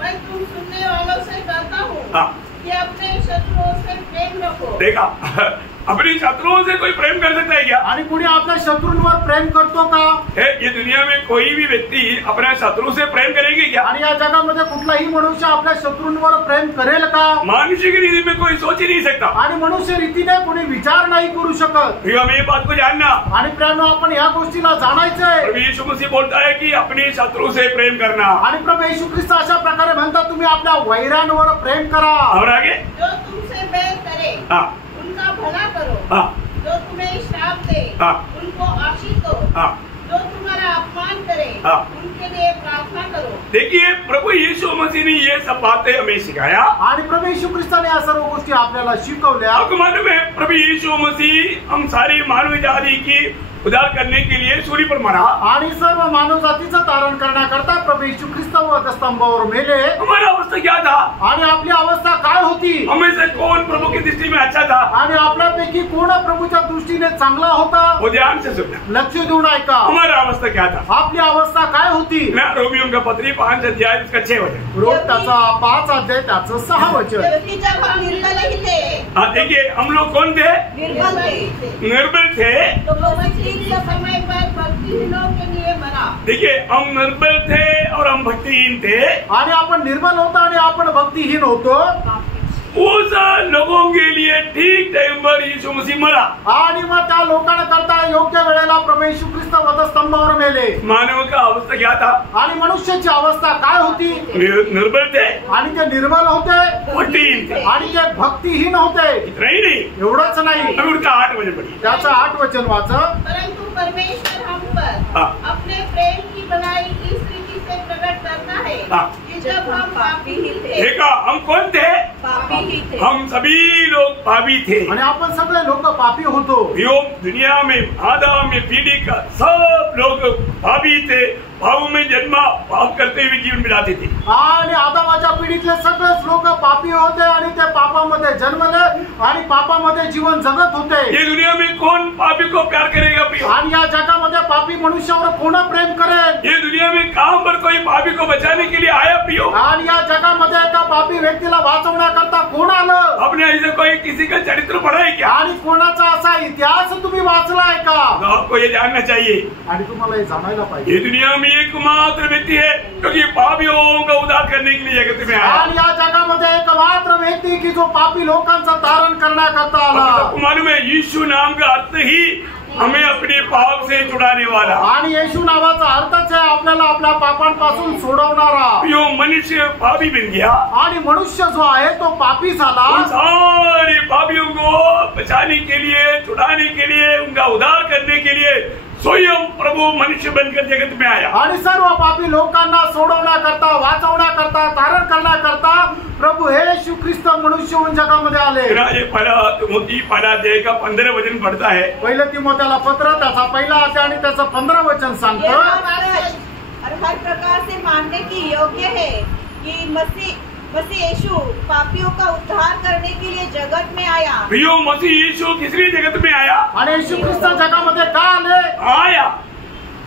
मैं तुम सुनने वालों से कहता हूँ हाँ। कि अपने शत्रुओं से प्रेम रखो। देखा अपनी शत्रुओं से कोई प्रेम कर सकता है क्या? आणि कुणी आपल्या शत्रूंवर प्रेम करतो का? ये दुनिया में कोई भी व्यक्ति अपने शत्रु से प्रेम करेगी क्या? आणि या जगामध्ये कुठलाही मनुष्य आपल्या शत्रूंवर प्रेम करेल का? मनुष्य की रीति में कोई सोच ही नहीं सकता। आणि मनुष्य रीतीने कुणी विचार नाही करू शकत। प्रिय, हमें ये बात को जानना, आणि प्रेम आपण या गोष्टीला जाणायचंय। प्रभु यीशु मसीह बोलता है कि अपने शत्रु से प्रेम करना। आणि प्रभू येशू ख्रिस्त अशा प्रकारे म्हणतात तुम्ही आपल्या वैरांवर प्रेम करा। और आगे जो तुमसे बैर करे हाँ उनका भला करो, हाँ जो तुम्हें श्राप दे हाँ उनको आशीष दो, हाँ। जो तुम्हारा अपमान करे हाँ। उनके लिए प्रार्थना करो। देखिए प्रभु यीशु मसीह ने ये सब बातें हमें सिखाया। आणि प्रभू येशू ख्रिस्ताने या सर्व गोष्टी आपल्याला शिकवल्या। आपको मालूम है प्रभु यीशु मसीह हम सारी मानव जाति की उद्धार करने के लिए सूली पर मरा। आणि सर्व मानव जातीचं तारण करण्याकरता प्रभू येशू ख्रिस्त वधस्तंभावर मेले। हमारा अवस्था क्या था? आणि आपली अवस्था काय होती? हमें से कौन प्रभु की दृष्टि में अच्छा था? आणि आपल्यापैकी कोण प्रभूच्या दृष्टीने चांगला होता? वो ध्यान से सुनना। लक्ष देऊन ऐका। हमारा अवस्था क्या था? आपली अवस्था काय होती? ना रोमियों का पत्री 5 अध्याय उसका 6 वचन। रोज त्याचा 5 अध्याय त्याचं 6 वचन। क्योंकि जब हम निर्बल ही थे, हाँ देखिए हम लोग कौन थे? निर्बल थे, निर्बल थे। तो वो मसीह के समय पर भक्तिहीनों के लिए मरा। देखिए हम निर्बल थे और हम भक्तिहीन थे। आणि आपण निर्बल होतो आणि आपण भक्तिहीन होतो। उस लोगों के लिए ठीक टाइम पर यीशु मसीह मरा। आणि मग त्या लोकांकरता योग्य वेळेला प्रभू येशू ख्रिस्त वधस्तंभावर मेले। मानव का अवस्था क्या था? आणि मनुष्याची अवस्था काय होती? निर्बल थे, आणि ते निर्बल होते भक्तिहीन थे। आणि ते भक्तिहीन होते। इतना ही नहीं, एवढंच नाही, अभी उनका 8 वचन पढ़िए। त्याचं 8 वचन वाचा। परंतु परमेश्वर हम पर हाँ। अपने प्रेम की बनाई इस रीति से प्रकट करता है हाँ। कि जब हम पापी ही थे। देखा हम कौन थे? पापी ही थे। हम सभी लोग पापी थे। आणि आपण सगळे लोक पापी होतो। योग दुनिया में आदम में पीढ़ी का सब लोग पापी थे। पाप में जन्मा, पाप करते हुए जीवन बिताते थे। आणि आदमाच्या पिढीतले सगळेच लोक पापी होते आणि ते पापामध्ये जन्मले आणि पापामध्ये जीवन जगत होते। ये दुनिया में कौन पापी को प्यार करेगा प्रिय? आणि या जगामध्ये पापी मनुष्यावर कोण प्रेम करेल? ये दुनिया में कहां पर कोई पापी को बचाने के लिए आया प्रियो? आणि या जगामध्ये एका पापी व्यक्तीला वाचवण्याकरता कोण आलं? आपने ऐसे कोई किसी का चरित्र पढ़ा है क्या? आणि कोणाचा असा इतिहास तुम्ही वाचलाय का? तो आपको ये जानना चाहिए, आणि तुम्हाला हे जाणायला ये पाहिजे। दुनिया में एकमात्र व्यक्ति है क्योंकि पापियों का उद्धार करने के लिए जगत में आया। आणि या जगामध्ये एकमात्र व्यक्ती की जो पापी लोकांचं तारण करण्याकरता आला। आपको मालूम है यीशु नाम का अर्थ ही हमें अपने पाप से छुड़ाने वाला। आणि येशू नावाचा अर्थच आहे आपल्याला आपल्या पापांपासून सोडवणारा। यो मनुष्य पापी बन गया आणि मनुष्य जो आहे तो पापी झाला। उन सारे पापियों को बचाने के लिए, छुड़ाने के लिए, उनका उद्धार करने के लिए स्वयं प्रभु मनुष्य बनकर जगत में आया। आणि सर्व पापी लोकांना सोडवण्याकरता, वाचवण्याकरता, तारण करण्याकरता प्रभु हे येशू ख्रिस्त मनुष्य होऊन जगामध्ये आले। ये पहला अध्याय का 15 वचन पढ़ता है। पहिलं तिमोथेला पत्र त्याचा पहिला अध्याय आणि त्याचं 15 वचन सांगतं और हर प्रकार से मानने की योग्य है कि मसीह यीशु पापियों का उद्धार करने के लिए जगत में आया। प्रियो, मसीह यीशु किस लिए जगत में आया? आणि येशू ख्रिस्त जगामध्ये का आले? आया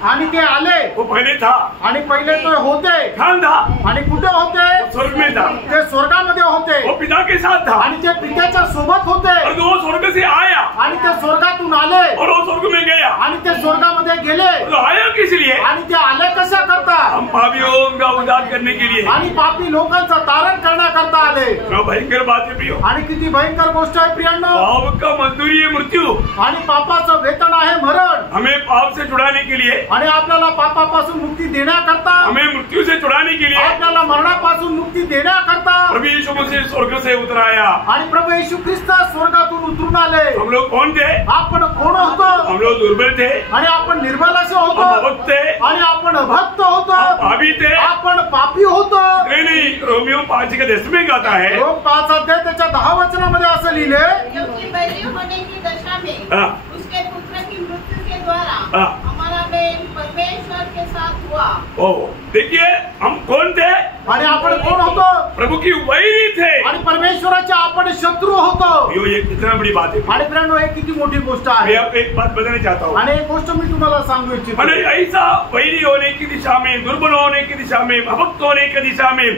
आणि ते आले। वो पहले था आणि पहिले तो होते। कहाँ था? आणि कुठे होते? स्वर्ग में था। ते स्वर्गामध्ये होते। वो पिता के साथ था आणि ते पित्याच्या सोबत होते। और वो स्वर्ग से आया आणि ते स्वर्गातून आले और वो स्वर्ग में गया आणि ते स्वर्गामध्ये गेले। तो आया किस लिए? आणि ते आले कशा करता? हम पापियों का उद्धार करने के लिए। आणि पापी लोकांचा तारण करण्याकरता आले। भयंकर बात है प्रियो। आणि किती भयंकर गोष्ट आहे प्रियांनो। पाप का मजदूरी है मृत्यू आणि पापाचं वेतन आहे मरण। हमें पाप से छुड़ाने के लिए, आणि आपल्याला पापापासून मुक्ती देण्याकरता, हमें मृत्यू से छुड़ाने के लिए आपल्याला मरणापासून मुक्ती देण्याकरता प्रभु यीशु मसीह स्वर्ग से उतर आया। आणि प्रभु येशू ख्रिस्त स्वर्गातून उतरून आले। हम लोग कौन थे? आपण कोण होतो? हम लोग दुर्बल थे आणि आपण निर्बल असे हम होतो अभक्त थे आणि आपण भक्त होतो, हम पापी थे। आपण पापी होतो। नहीं, रोमियो 5 के 10 में कहता है, रोम 5 अध्याय त्याच्या 10 वचनामध्ये असं लिहिले, क्योंकि बलि होने की दशा में हाँ। उसके पुत्र की मृत्यु के द्वारा हाँ। हमारा मेल परमेश्वर के साथ हुआ। ओ देखिए, हम कौन थे? आणि आपण कोण होतो? प्रभु की वैरी थे आणि परमेश्वराचे आपण शत्रू होतो। ये कितना बड़ी बात है। आणि फ्रेंड, हे किती मोठी गोष्ट मैं आहे। आपको एक बात बताना चाहता हूँ। आणि एक गोष्ट मी तुम्हाला सांगू इच्छितो। ऐसा वैरी होने की दिशा में, दुर्बल होने की दिशा में, अभक्त होने की दिशा में,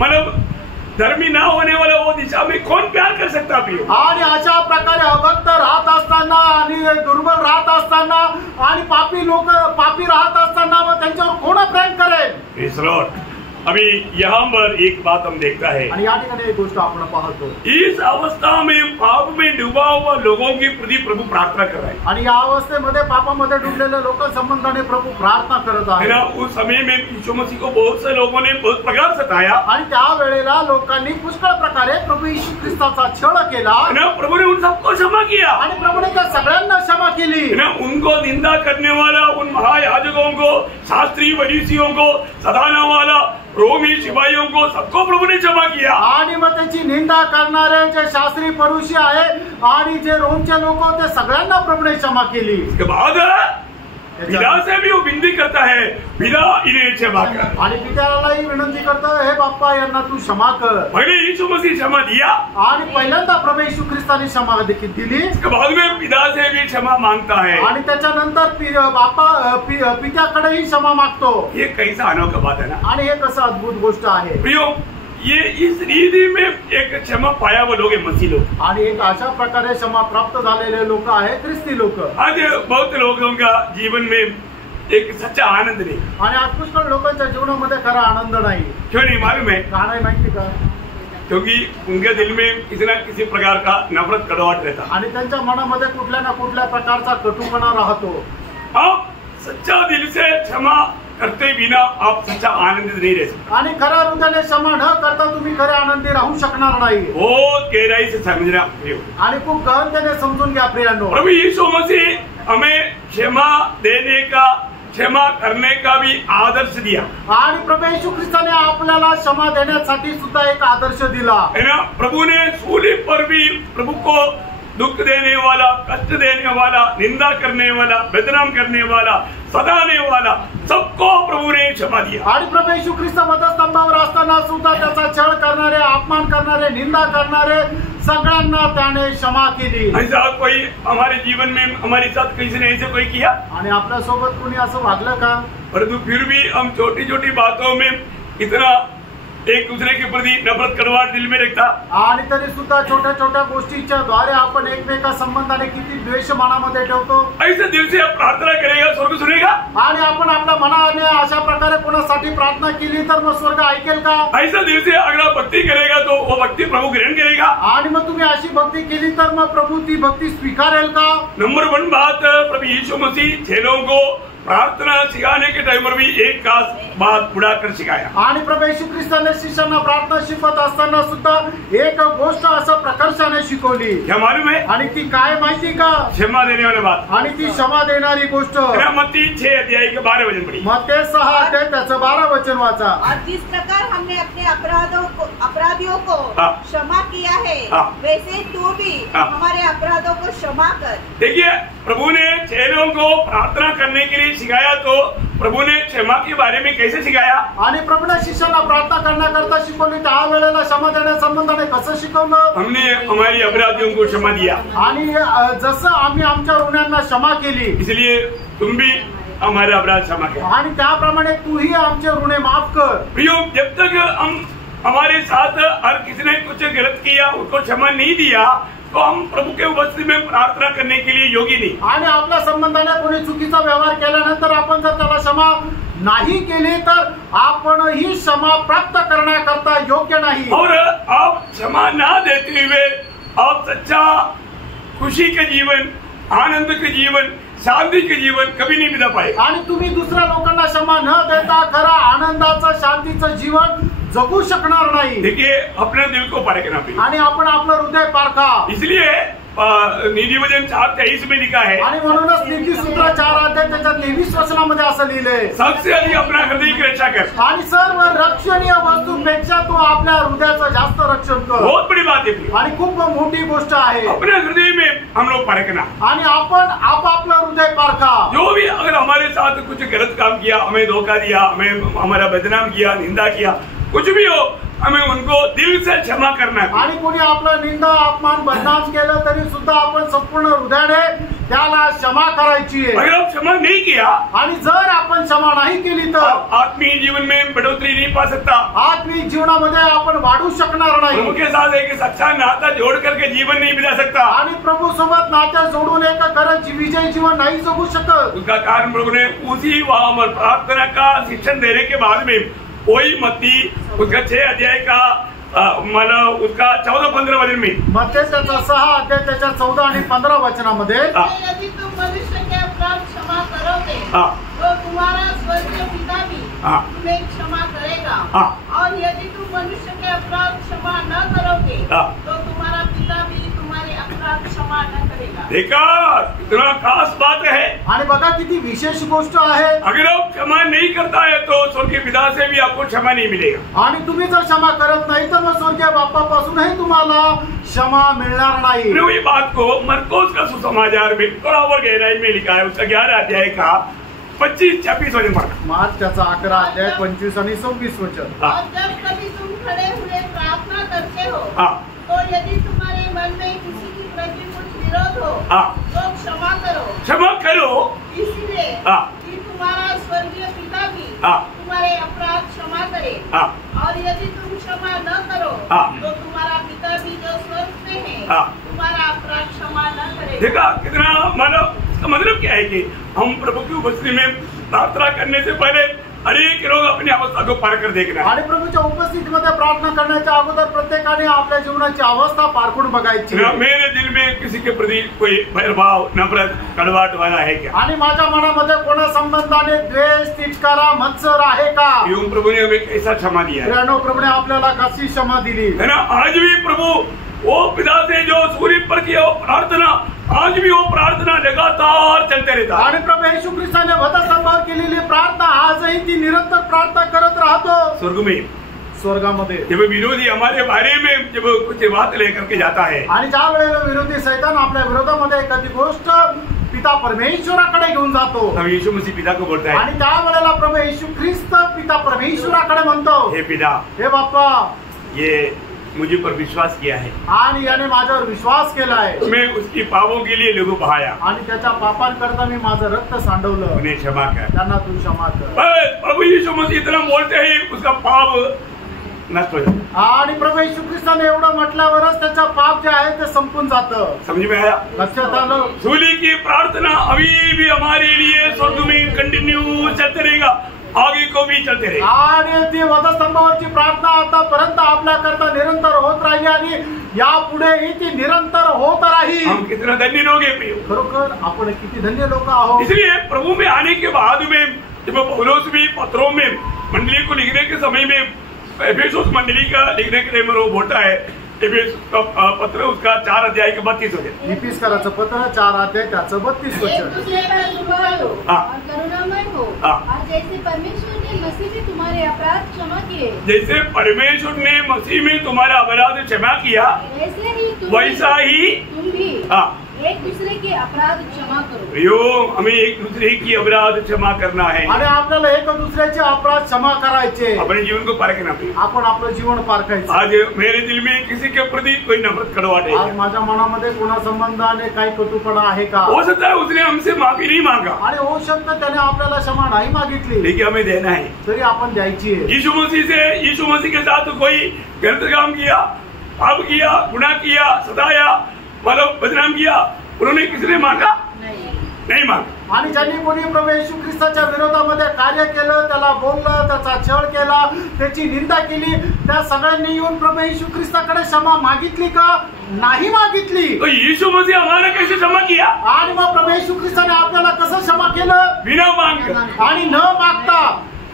मतलब धर्मी ना होने वाला वो दिशा में कौन प्यार कर सकता प्रियो? आणि अशा प्रकारे अभक्त राहत असताना आणि दुर्बल राहत असताना आणि पापी लोक पापी राहत असताना मग त्यांच्यावर कोण प्रेम करेल? Praise the Lord। अभी यहाँ पर एक बात हम देखता है, आणि या ठिकाणी एक गोष्ट आपण पाहतो, इस अवस्था में पाप में डूबा हुआ लोगों के प्रति प्रभु प्रार्थना कर रहा है। आणि या अवस्थेमध्ये पापामध्ये डुबलेल्या लोक संबंधाने प्रभू प्रार्थना करत है ना? आहे। उस समय में यीशु मसीह को बहुत से लोगों ने बहुत प्रकार सताया, आणि त्या वेळेला लोकांनी पुष्कळ प्रकारे प्रभू येशू ख्रिस्ताचा छळ केला है ना? प्रभु ने उन सबको क्षमा किया, आणि प्रभूने त्या सगळ्यांना क्षमा केली। है ना? उनको निंदा करने वाला उन महायाजकों को, शास्त्री फरीसियों को, सताने वाला रोमी सिपाहियों को, सबको प्रभु ने क्षमा किया। आणि मग त्याची निंदा करणारे जे शास्त्री परुषी आहे आणि जे रोमचे लोक ते सगळ्यांना प्रभूने क्षमा केली। इसके बाद पिता से भी वो विनती करता है, पिता इन्हें क्षमा कर। आणि पित्यालाही विनंती करतो, हे बाप्पा यांना तू क्षमा कर। पहले यीशु मसीह क्षमा दिया, आणि पहिल्यांदा प्रभू येशू ख्रिस्ताने क्षमा देखील दिली। इसके बाद में पिता से भी क्षमा मांगता है, आणि त्याच्यानंतर बाप्पा पित्याकडेही क्षमा मागतो। ये कैसा अनोखा बात है ना? आणि हे कसं अद्भुत गोष्ट आहे। प्रियो, ये इस रीति में एक क्षमा पाया वो लोग मसीह लोग। आणि एक अशा प्रकारे क्षमा प्राप्त झालेले लोक आहे ख्रिस्ती लोक। आज बहुत लोगों का जीवन में एक सच्चा आनंद नहीं। आणि आज पुष्कळ लोकांच्या जीवनामध्ये खरा आनंद नाही। क्यों नहीं मालूम है? का नाही माहिती का? क्योंकि उनके दिल में किसी न किसी प्रकार का नफरत कड़वाहट रहता। आणि त्यांच्या मनामध्ये कुठल्या ना कुठल्या प्रकारचा कटुपणा राहतो। आप सच्चा दिल से क्षमा करते बिना आप सच्चा आनंदित नहीं रह सकते। आणि खऱ्या हृदयाने क्षमा न करता तुम्ही खरे आनंदी राहू शकणार नाही। बहुत गहराई से समझना प्रियो, आणि खूप गहनतेने समजून घ्या प्रियांनो। प्रभु यीशु मसीह हमें क्षमा देने का, क्षमा करने का भी आदर्श दिया, आणि प्रभू येशू ख्रिस्ताने आपल्याला क्षमा देण्यासाठी सुद्धा एक आदर्श दिला है ना? प्रभु ने सूली पर भी प्रभु को दुख देने वाला, कष्ट देने वाला, निंदा करने वाला, बदनाम करने वाला, सताने वाला, सबको प्रभु ने क्षमा दिया। आणि प्रभू येशू ख्रिस्त वधस्तंभावर असताना सुद्धा त्याचा छळ करणारे, अपमान करणारे, निंदा करणारे सगळ्यांना त्याने क्षमा केली। ऐसा कोई हमारे जीवन में हमारे साथ किसी ने ऐसे कोई किया? आणि आपल्या सोबत कोणी असं वागलं का? परंतु फिर भी हम छोटी छोटी बातों में इतना एक दूसरे के प्रति नफरत कड़वाहट दिल में रखता। आणि तरी सुद्धा छोट्या छोट्या गोष्टीच्या द्वारे आपण एकमेका संबंधाने किती द्वेष मनामध्ये ठेवतो। ऐसे दिल से आप प्रार्थना करेगा, स्वर्ग सुनेगा। आणि आपण आपल्या मनाने अशा प्रकारे कोणासाठी प्रार्थना प्रार्थना केली तर मग स्वर्ग ऐकेल का? ऐसा दिल से अगर आप भक्ति करेगा तो वो भक्ति प्रभु ग्रहण करेगा। आणि मग तुम्ही अशी भक्ती केली तर मग प्रभू ती भक्ती स्वीकारेल का? नंबर 1 बात, प्रभु यीशु मसीह चेलों को प्रार्थना सिखाने के टाइम पर भी एक खास बात उड़ाकर सिखाया। आणि प्रभू येशू ख्रिस्ताने शिष्यांना प्रार्थना शिकवत असताना सुद्धा एक गोष्ट असं प्रकर्षाने शिकवली। क्या मालूम है? आणि ती काय माहिती का? क्षमा देने वाली बात। आणि ती क्षमा देणारी गोष्ट। मत्ती 6 अध्याय के 12 वचन पढ़ी। मत्ती 6 अध्याय त्याचं 12 वचन वाचा। और जिस प्रकार हमने अपने अपराधियों को क्षमा किया है, वैसे तू भी हमारे अपराधों को क्षमा कर। देखिए, प्रभु ने चेलों को प्रार्थना करने के लिए सिखाया, तो प्रभु ने क्षमा के बारे में कैसे सिखाया? आणि प्रभूने शिष्यांना प्रार्थना करण्याकरता शिकवली, त्यावेळेला क्षमा देण्यासंबंधाने कसं शिकवलं? हमने हमारी अपराधियों को क्षमा दिया। आणि जसं आम्ही आमच्या ऋणांना क्षमा केली, इसलिए तुम भी हमारे अपराध क्षमा कर। आणि त्याप्रमाणे तूही आमचे ऋणे माफ कर। प्रियो, जब तक हम हमारे साथ हर किसी ने कुछ गलत किया, उसको क्षमा नहीं दिया, तो हम प्रभु के उपस्थिति में प्रार्थना करने के लिए योग्य नहीं। आणि आपल्या संबंधाने कोणी चुकीचा व्यवहार केल्यानंतर आपण जर त्याला क्षमा नाही केली तर आपण ही क्षमा प्राप्त करण्याकरता योग्य नाही। और आप क्षमा ना देते हुए आप सच्चा खुशी के जीवन, आनंद के जीवन, शांति के जीवन कभी नहीं बिता पाए। आणि तुम्ही दुसऱ्या लोकांना क्षमा न देता खरा आनंदाचं शांतीचं जीवन जगू शकणार नाही। देखिए, अपने दिल को परखना भी। आणि आपण आपलं हृदय पारखा। इसलिए नीतिवचन 4:23 में लिखा है, आणि म्हणूनच नीतिसूत्र 4 अध्याय त्याच्या 23 वचनामध्ये असं लिहिलंय, सबसे अधिक अपना हृदय की रक्षा कर। आणि सर्व रक्षणीय वस्तूंपेक्षा तू आपल्या हृदयाचं जास्त रक्षण कर। बहुत बड़ी बात है। आणि खूप मोठी गोष्ट आहे। अपने हृदय में हम लोग परखना, आणि आपण आपापलं हृदय पारखा। जो भी अगर हमारे साथ कुछ गलत काम किया, हमें धोखा दिया, हमें हमारा बदनाम किया, निंदा किया, कुछ भी हो, हमें उनको दिल से क्षमा करना है। आणि कोणी आपलं निंदा, अपमान, बदनाम केलं तरी सुद्धा आपण संपूर्ण हृदयाने त्याला क्षमा करायची आहे। अगर आप क्षमा नहीं किया, आणि जर आपण क्षमा नाही केली तर आत्मीय जीवन में बढ़ोतरी नहीं पा सकता। आत्मिक जीवनामध्ये आपण वाढू शकणार नाही। प्रभु के साथ एक सच्चा नाता जोड़ करके जीवन नहीं बिता सकता। आणि प्रभू सोबत नाते जोडून एक खरं विजय जीवन नहीं जगू शकत। उसका कारण प्रभु ने उसी वहां प्रार्थना का शिक्षण देने के बाद में वही मत्ती उसका 6 अध्याय का मतलब उसका 14-15 वचन में, मत्ती 6 अध्याय त्याच्या 14 आणि 15 वचनामध्ये, यदि तुम मनुष्य के अपराध क्षमा करोगे तो तुम्हारा स्वर्गीय पिता भी तुम्हें क्षमा करेगा, और यदि तुम मनुष्य के अपराध क्षमा न करोगे तो तुम्हारा पिता भी तुम्हारे अपराध क्षमा न करेगा। देखा, इतना खास बात है। आणि बघा किती विशेष गोष्ट आहे। अगर आप क्षमा नहीं करता है तो स्वर्गीय पिता से भी आपको क्षमा नहीं मिलेगा। आणि तुम्ही जर क्षमा करत नाही तर मग स्वर्गीय बाप्पापासूनही तुम्हाला क्षमा मिळणार नाही। ये बात को मरकोस का सुसमाचार में थोड़ा और गहराई में लिखा है, उसका 11 अध्याय का 25-26 वचन पढ़ना। मार्क त्याचा 11 अध्याय 25 आणि 26 वचन। और जब कभी तुम खड़े हुए प्रार्थना करते हो तो यदि तुम्हारे मन में किसी के प्रति कुछ विरोध हो तो क्षमा करो, इसलिए कि तुम्हारा स्वर्गीय पिता भी तुम्हारे अपराध क्षमा करे। और यदि तुम क्षमा न करो तो तुम्हारा पिता भी जो स्वर्ग में है तुम्हारा अपराध क्षमा न करे। देखा कितना मतलब क्या है कि हम प्रभु की उपस्थिति में प्रार्थना करने से पहले अनेक लोग अपनी अवस्था को पार कर देखना। आणि प्रभूच्या उपस्थितीमध्ये प्रार्थना करण्याच्या अगोदर प्रत्येकाने आपल्या जीवनाची अवस्था पारखून बघायची। मेरे दिल में किसी के प्रति कोई भयभाव, नफरत, कड़वाहट वाला है क्या? आणि माझ्या मनामध्ये कोणा संबंधाने द्वेष, तिटकारा, मत्सर आहे का? यूं प्रभु ने हमें कैसा क्षमा दिया है? प्रभूने आपल्याला कशी क्षमा दिली है ना। आज भी प्रभु वो पिता से जो सूर्य पर किया प्रार्थना, आज भी वो प्रार्थना लगातार चलते रहता। आणि प्रभू येशू ख्रिस्ताने वधस्तंभावर केलेली प्रार्थना आजही ती निरंतर प्रार्थना करत राहतो। स्वर्गामध्ये जब विरोधी हमारे बारे में जब कुछ बात लेकर के जाता है, आणि ज्या वेळेला विरोधी शैतान आपल्या विरोधामध्ये एखादी गोष्ट पिता परमेश्वराकडे घेऊन जातो, तब यीशु मसीह पिता को बोलता है, आणि त्या वेळेला प्रभू येशू ख्रिस्त पिता परमेश्वराकडे म्हणतो, हे पिता, हे बाप्पा, ये मुझे पर विश्वास किया है आणि याने माझ्यावर विश्वास केलाय, मैं उसकी पापों के लिए लहू बहाया, आणि त्याच्या पापांकरता मी माझं रक्त सांडवलं, उन्हें क्षमा कर, त्यांना तू क्षमा कर। प्रभु यीशु मसीह इतना बोलते ही उसका पाप नष्ट हो जाता। आणि प्रभू येशू ख्रिस्ताने एवढं म्हटल्यावरच त्याचा पाप जे आहे ते संपून जातं। समझ में आया? लक्षात आलं? सूली की प्रार्थना अभी भी हमारे लिए स्वर्ग में कंटिन्यू चलते रहेगा। आगे को भी चलते रहे। आणि ती वधस्तंभावरची प्रार्थना आतापर्यंत आपल्याकरता निरंतर होत राहिली आणि यापुढेही ती निरंतर होत राहील। हम कितना धन्य लोग हैं, खरोखर आपण किती धन्य लोक आहोत। इसलिए प्रभु में आने के बाद में जब पौलुस भी पत्रों में मंडली को लिखने के समय में एफेसुस मंडली का लिखने के लिए वो बोलता है, एफेसुस का पत्र उसका 4 अध्याय के 32 वचन, इफिसकराचं पत्र 4 अध्याय त्याचं 32 एक वचन। दूसरे पर कृपाळु और करुणामय हो, हाँ। और जैसे परमेश्वर ने मसीह में तुम्हारे अपराध क्षमा किए, जैसे परमेश्वर ने मसीह में तुम्हारा अपराध क्षमा किया, वैसा ही तुम भी हाँ एक दूसरे के अपराध क्षमा करो। यो हमें एक दूसरे की अपराध क्षमा करना है, आणि आपल्याला एक दुसऱ्याचे अपराध क्षमा करायचे, अपने जीवन को परखना है। आपण आपलं जीवन पारखायचं। आज मेरे दिल में किसी के प्रति कोई नफरत कड़वाहट आज है, माझ्या मनामध्ये कोणा संबंधाने काही कटुपणा आहे का? हो सकता है उसने हमसे माफी नहीं मांगा, आणि होऊ शकतं त्याने आपल्याला क्षमा नाही मागितली, लेकिन हमें देना है। तरी आपण द्यायची आहे। यीशु मसीह के साथ कोई गलत काम किया, पाप किया, गुनाह किया, सताया, मतलब बदनाम किया, उन्होंने किसने मांगा? नहीं मांगा। आणि ज्यांनी कोणी प्रभू येशू ख्रिस्ताच्या विरोधामध्ये कार्य केलं, त्याला बोललं, त्याचा छळ केला, त्याची निंदा केली, त्या सगळ्यांनी येऊन प्रभू येशू ख्रिस्ताकडे क्षमा मागितली का? नाही मागितली। तो यीशु मसीह हमारा कैसे क्षमा किया? आणि मग प्रभू येशू ख्रिस्ताने आपल्याला कसं क्षमा केलं? बिना मांग आणि न मागता।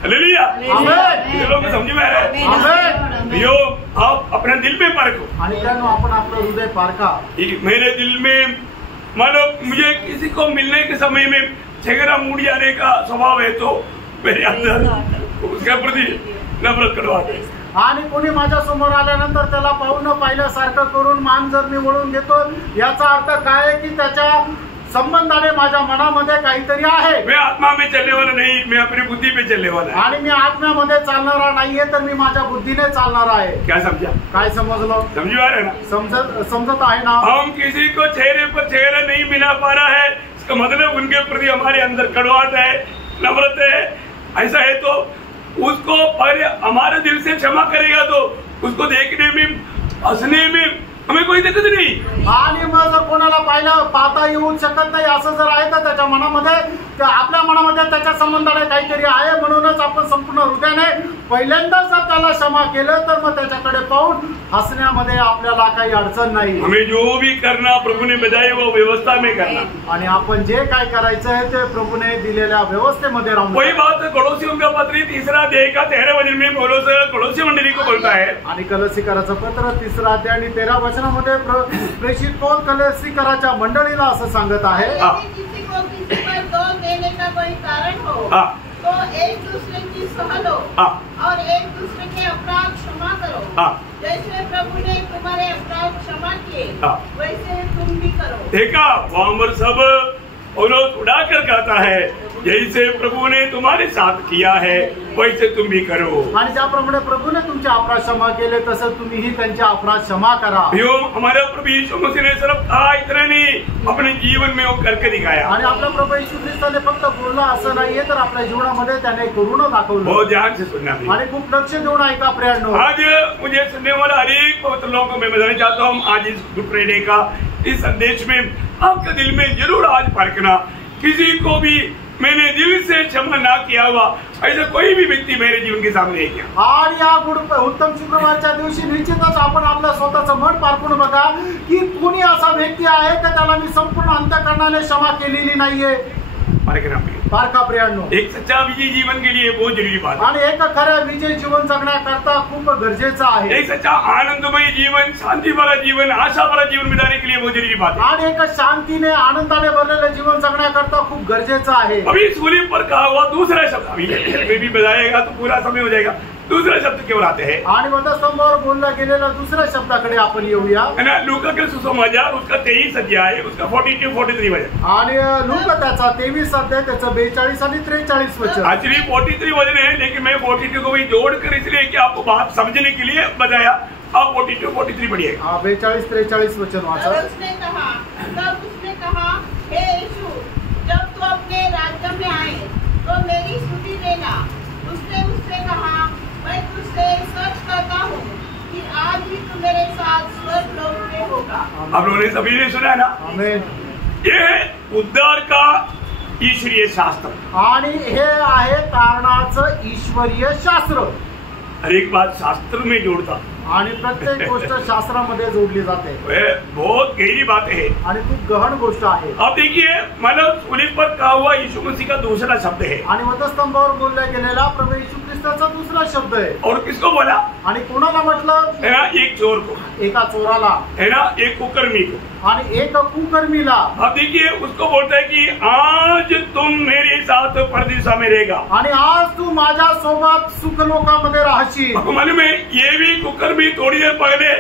हालेलुया, आमेन। लोग समझ में आ रहा है? आमेन। यो आप अपने दिल में परखो, आणि त्यानं आपण आपलं हृदय पारखा। मेरे दिल में मतलब मुझे किसी को मिलने के समय में चेहरा मुड़ जाने का स्वभाव है, तो मेरे अंदर उसके प्रति नफरत कड़वाहट है। आणि कोणी माझ्या समोर आल्यानंतर त्याला पाहून पाहिल्यासारखं करून मान जर मी वळून घेतो, याचा अर्थ काय आहे की त्याच्या संबंधाने माझ्या मनामध्ये काहीतरी आहे। मैं आत्मा में चलने वाला नहीं, मैं अपनी बुद्धि पे चलने वाला है। आणि मी आत्म्यामध्ये चालणारा नाहीये, तर मी माझ्या बुद्धीने चालणारा आहे। क्या समझा? काय समजलं? समझ आ रहा है ना? समजत आहे ना? हम किसी को चेहरे पर चेहरा नहीं मिला पा रहा है, इसका मतलब उनके प्रति हमारे अंदर कड़वाहट है, नफरत है। ऐसा है तो उसको हमारे दिल से क्षमा करेगा तो उसको देखने में, हंसने में हमें कोई दिक्कत नहीं। आणि मग जर कोणाला पाहता येऊ शकत नाही असं जर आहे तर त्याच्या मनामध्ये, आपल्या मनामध्ये त्याच्या संबंधाने काहीतरी आहे, म्हणूनच आपण संपूर्ण हृदयाने पहिल्यांदा जर त्याला क्षमा केलं तर मग त्याच्याकडे पाहून हसण्यामध्ये आपल्याला काही अडचण नाही। हमें जो भी करना प्रभु ने बताया वो व्यवस्था में करना, आणि आपण जे काय करायचं आहे ते प्रभूने दिलेल्या व्यवस्थेमध्ये राहून। वही बात कलोसियों का पत्र 3 अध्याय का 13 वचन में पौलुस कलोसी मंडली को बोलता है। आणि कलोसीकराचं पत्र 3 अध्याय आणि 13 वचनामध्ये प्रेषित पौल कलोसीकराच्या मंडळीला असं सांगत आहे, किसी को किसी पर दोष देने का कोई कारण हो तो एक दूसरे की सह लो और एक दूसरे के अपराध क्षमा करो, जैसे प्रभु ने तुम्हारे अपराध क्षमा किए वैसे तुम भी करो। देखा वहाँ सब पौलुस उड़ाकर कहता है, जैसे प्रभु ने तुम्हारे साथ किया है वैसे तुम भी करो। आणि ज्याप्रमाणे प्रभूने तुमचे अपराध क्षमा केले तसं तुम्हीही त्यांचे अपराध क्षमा करा। हमारे प्रभु यीशु मसीह ने सिर्फ कहा इतना नहीं, अपने जीवन में वो करके दिखाया। आणि आपला प्रभू येशू ख्रिस्ताने फक्त बोलला असं नाहीये, तर आपल्या जीवनामध्ये त्याने करून दाखवलं। बहुत ध्यान से सुनना आणि खूप लक्ष देऊन ऐका प्रियांनो। आज मुझे सुनने वाला हर एक पवित्र लोगों को मैं बताना चाहता हूँ, आज इस गुड फ्राइडे का इस संदेश में आपके दिल में जरूर आज परखना, किसी को भी मैंने दिल से क्षमा ना किया हुआ ऐसा कोई भी व्यक्ति मेरे जीवन के सामने है क्या? आणि या उत्तम शुक्रवारच्या दिवशी निश्चितच आपण आपल्या स्वतःचं मन पारखून बघा की कोणी असा व्यक्ती आहे का त्याला मी संपूर्ण अंतःकरणाने क्षमा केलेली नाहीये। पारखा प्रियांनो, एक सच्चा विजयी जीवन के लिए बहुत जरूरी बात है। आणि एक खऱ्या विजयी जीवन जगण्याकरता खूप गरजेचं आहे। एक सच्चा आनंदमय जीवन, शांति वाला जीवन, आशा वाला जीवन बिताने के लिए बहुत जरूरी बात है। आणि एक शांतीने आनंदाने भरलेलं जीवन जगण्याकरता खूप गरजेचं आहे। अभी सूली पर कहा हुआ दूसरा शब्द अभी भी बताएगा तो पूरा समय हो जाएगा। दूसरा शब्द केवळ आते हैं आणि वधस्तंभावर बोलला गेलेला दुसऱ्या शब्दाकडे आपण येऊया। लूका के सुसमाचार उसका 23 अध्याय उसका 42-43 वचन, आणि लूका त्याचा 23 अध्याय त्याचं 42 आणि 43 वचन। एक्चुअली 43 वचन है, लेकिन मैं 42 को भी जोड़कर इसलिए कि आपको बात समझने के लिए बताया। आप 42-43 पढ़िए। 42-43 वचन वाचा। तब उसने कहा, हे यीशु, जब तू अपने राज्य में आए तो मेरी स्तुति देना। उसने उससे कहा, मैं तुझसे सच कहता हूँ कि आज ही तू मेरे साथ स्वर्ग लोक में होगा। आप लोगों ने सभी ने सुना है ना? आमीन। ये उद्धार का ईश्वरीय शास्त्र. आणि हे आहे कारणाचं ईश्वरीय शास्त्र. हर एक बात शास्त्र में जोड़ता आणि प्रत्येक गोष्ट शास्त्रामध्ये जोडली जाते. बहुत गहरी बात है आणि खूप गहन गोष्ट आहे. अब देखिए मतलब सूली पर कहा हुआ यीशु मसीह का दूसरा शब्द है. आणि वधस्तंभावर बोलला गेलेला प्रभू येशू ख्रिस्ताचा दुसरा शब्द आहे. और किसको बोला? आणि कोणाला म्हटलं? है ना, एक चोर को, एका चोराला, है ना, एक कुकर्मी को, आणि एक कुकर्मीला. अब देखिए उसको बोलता है कि आज तुम मेरे साथ परदेशा में रहेगा. आणि आज तू माझ्या सोबत सुखलोकामध्ये राहशील. आपको मालूम है ये भी कुकर्मी थोड़ी देर पहले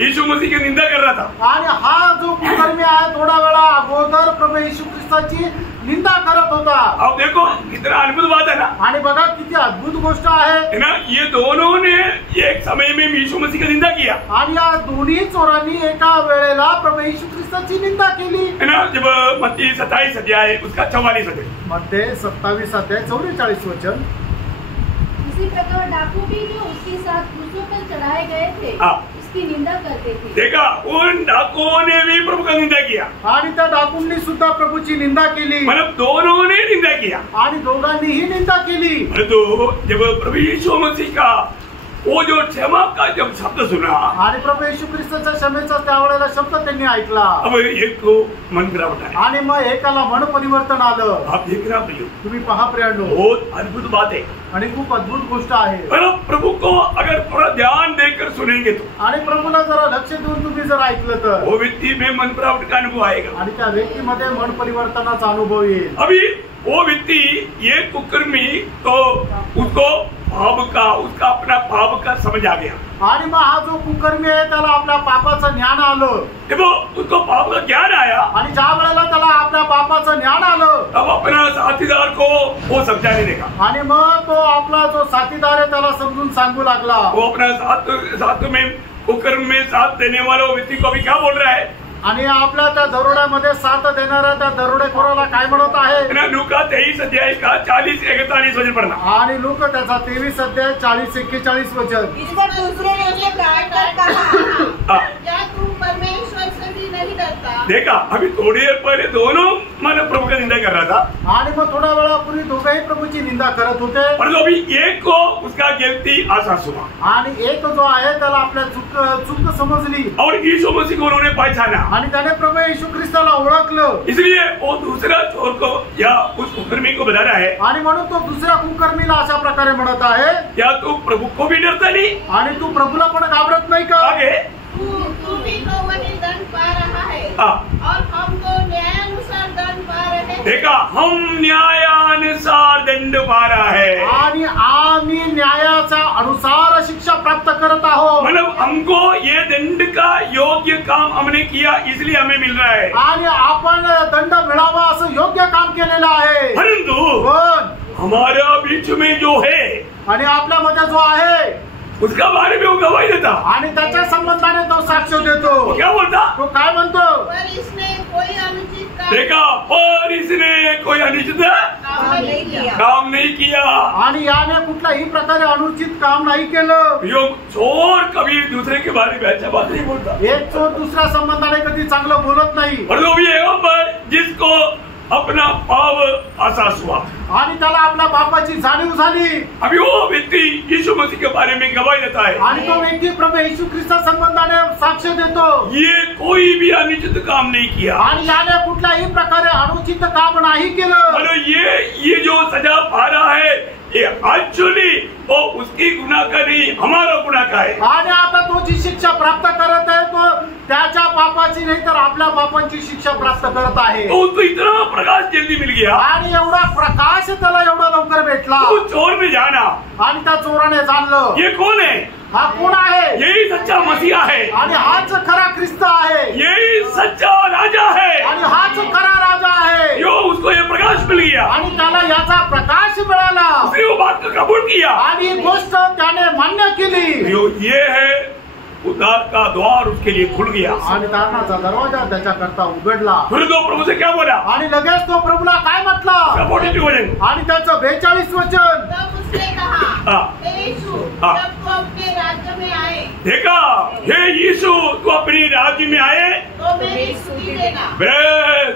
यीशु मसीह की निंदा कर रहा था. आणि हा जो कुकर्मी आहे थोडा वेळा अगोदर प्रभू येशू ख्रिस्ताची निंदा करत होता. अब देखो कितना अद्भुत बात है ना. आणि बघा किती अद्भुत गोष्ट आहे ना, ये दोनों ने एक समय में यीशु मसीह की निंदा किया. आणि या दोन्ही चोरांनी एका वेळेला प्रभू येशू ख्रिस्ताची निंदा केली. है ना, जब मत्ती 27 अध्याय उसका 44 अध्याय मध्ये 27 अध्याय 44 वचन. इसी प्रकार डाकू भी जो उसके साथ क्रूसों पर चढ़ाए गए थे उसकी निंदा करते थे. देखा, उन डाकुओं ने भी प्रभु का निंदा किया. आणि त्या डाकूंनी सुद्धा प्रभूची निंदा केली. मतलब दोनों ने निंदा किया. आणि दोघांनीही निंदा केली. तो जब प्रभु यीशु मसीह का वो जो क्षमा का जब शब्द सुना, आणि प्रभू येशू ख्रिस्ताच्या क्षमेचा त्यावेळेला शब्द त्यांनी ऐकला. अब एक को मन गिरावट है. आणि मग एकाला मन परिवर्तन आलं. आप देख रहे प्रियो, तुम्ही पहा प्रियांनो, बहुत अद्भुत बात है. आणि खूप अद्भुत गोष्ट आहे. प्रभु को अगर थोड़ा ध्यान देकर सुनेंगे तो, आणि प्रभूला जरा लक्ष देऊन तुम्ही जर ऐकलं तर वो व्यक्ति में मन गिरावट का अनुभव आएगा. आणि त्या व्यक्तीमध्ये मन परिवर्तनाचा अनुभव येईल. अभी वो व्यक्ति ये कुकर्मी तो उसको पाप का, उसका अपना पाप का समझ आ गया. आणि मग हा जो कुकर्मी आहे त्याला आपल्या पापाचं ज्ञान आलं. देखो उसको पाप का ज्ञान आया. आणि ज्या वेळेला त्याला आपल्या पापाचं ज्ञान आलं, तब अपना साथीदार को वो समझाने लगा. आणि मग तो आपला जो साथीदार आहे त्याला समजून सांगू लागला. वो अपना साथ में कुकर्म में साथ देने वाला व्यक्ति को अभी क्या बोल रहा है? आणि आपल्या त्या दरोड्यामध्ये साथ देणाऱ्या त्या दरोडेखोराला काय म्हणत आहे? लूका 23 अध्याय का 40-41 वचन पढ़ना. आणि लोक त्याचा 23 अध्याय 40-41 वचन. इस पर दूसरे ने उसे डांट कर कहा, क्या तू परमेश्वर से भी नहीं डरता? देखा, अभी थोड़ी देर पहले दोनों मन प्रभु का निंदा कर रहा था. आणि मग थोड्या वेळापूर्वी दोघंही प्रभूची निंदा करत होते. परंतु अभी एक को उसका गलती आसास हुआ. आणि एक जो आहे त्याला आपल्या चूक समजली. और यीशु मसीह को उन्होंने पहचाना. आणि त्याने प्रभू येशू ख्रिस्ताला ओळखलं. इसलिए वो दूसरा चोर को या उस कुकर्मी को बता रहा है, आणि म्हणून तो दुसऱ्या कुकर्मीला अशा प्रकारे म्हणत आहे, क्या तू प्रभु को भी डरता नहीं? आणि तू प्रभूला पण घाबरत नाही का? आगे तू भी तो वही दंड पा रहा है और हम तो न्यायानुसार दंड पा रहे हैं. देखा, हम न्यायानुसार दंड पा रहा है. आणि आम्ही न्यायाच्या अनुसार शिक्षा प्राप्त करत आहोत. मतलब हमको ये दंड का योग्य काम हमने किया, इसलिए हमें मिल रहा है. आणि आपण दंड मिळावा असं योग्य काम केलेलं आहे. परंतु पण हमारा बीच में जो है आणि आपल्यामध्ये जो आहे उसका बारे में वो गवाही देता. आणि त्याच्या संबंधाने तो साक्ष देतो. वो क्या बोलता? तो काय म्हणतो? पर इसने कोई अनुचित काम देखा, पर इसने कोई अनुचित काम नहीं किया. आणि याने कुठल्याही प्रकारे अनुचित काम नाही केलं. यो चोर कभी दूसरे के बारे में अच्छा बात नहीं बोलता. एक चोर दुसऱ्या संबंधाने कधी चांगलं बोलत नाही. और वो भी है जिसको अपना पाप आसास हुआ आणि त्याला आपल्या पापाची जाणीव झाली. अभी वो व्यक्ति यीशु मसीह के बारे में गवाही देता है. आणि तो व्यक्ती प्रभू येशू ख्रिस्ता संबंधाने साक्ष देतो. ये कोई भी अनुचित काम नहीं किया. आणि याने कुठल्याही प्रकारे अनुचित काम नाही केलं. मतलब ये जो सजा पा रहा है ये एक्चुअली वो उसकी गुनाह का नहीं, हमारा गुनाह का है. आणि आता तो जी शिक्षा प्राप्त करत आहे तो त्याच्या पापाची नाही तर आपल्या पापांची शिक्षा प्राप्त करत आहे. तो उसको इतना प्रकाश जल्दी मिल गया. आणि एवढा प्रकाश त्याला एवढा लवकर भेटला. तो चोर ने जाना, आणि त्या चोराने जाणलं ये कौन है? हा कोण आहे? यही सच्चा मसीहा है. आणि हाच खरा ख्रिस्त आहे. यही सच्चा राजा है. आणि हाच खरा राजा आहे. यो उसको ये प्रकाश मिल गया. आणि त्याला याचा प्रकाश मिळाला. उसने वो बात को कबूल किया. आणि ही गोष्ट त्याने मान्य केली. यो ये है उद्धार का द्वार उसके लिए खुल गया. आणि तारणाचा दरवाजा त्याच्याकरता उघडला. फिर तो प्रभु से क्या बोला? आणि लगेच तो प्रभूला काय म्हटला? 42 वचन. आणि त्याचं 42 वचन. तब उसने कहा, हे यीशु, जब तू अपने राज्य में आए. देखा, हे यीशु तू अपनी राज्य में आए तो मेरी स्तुति देना।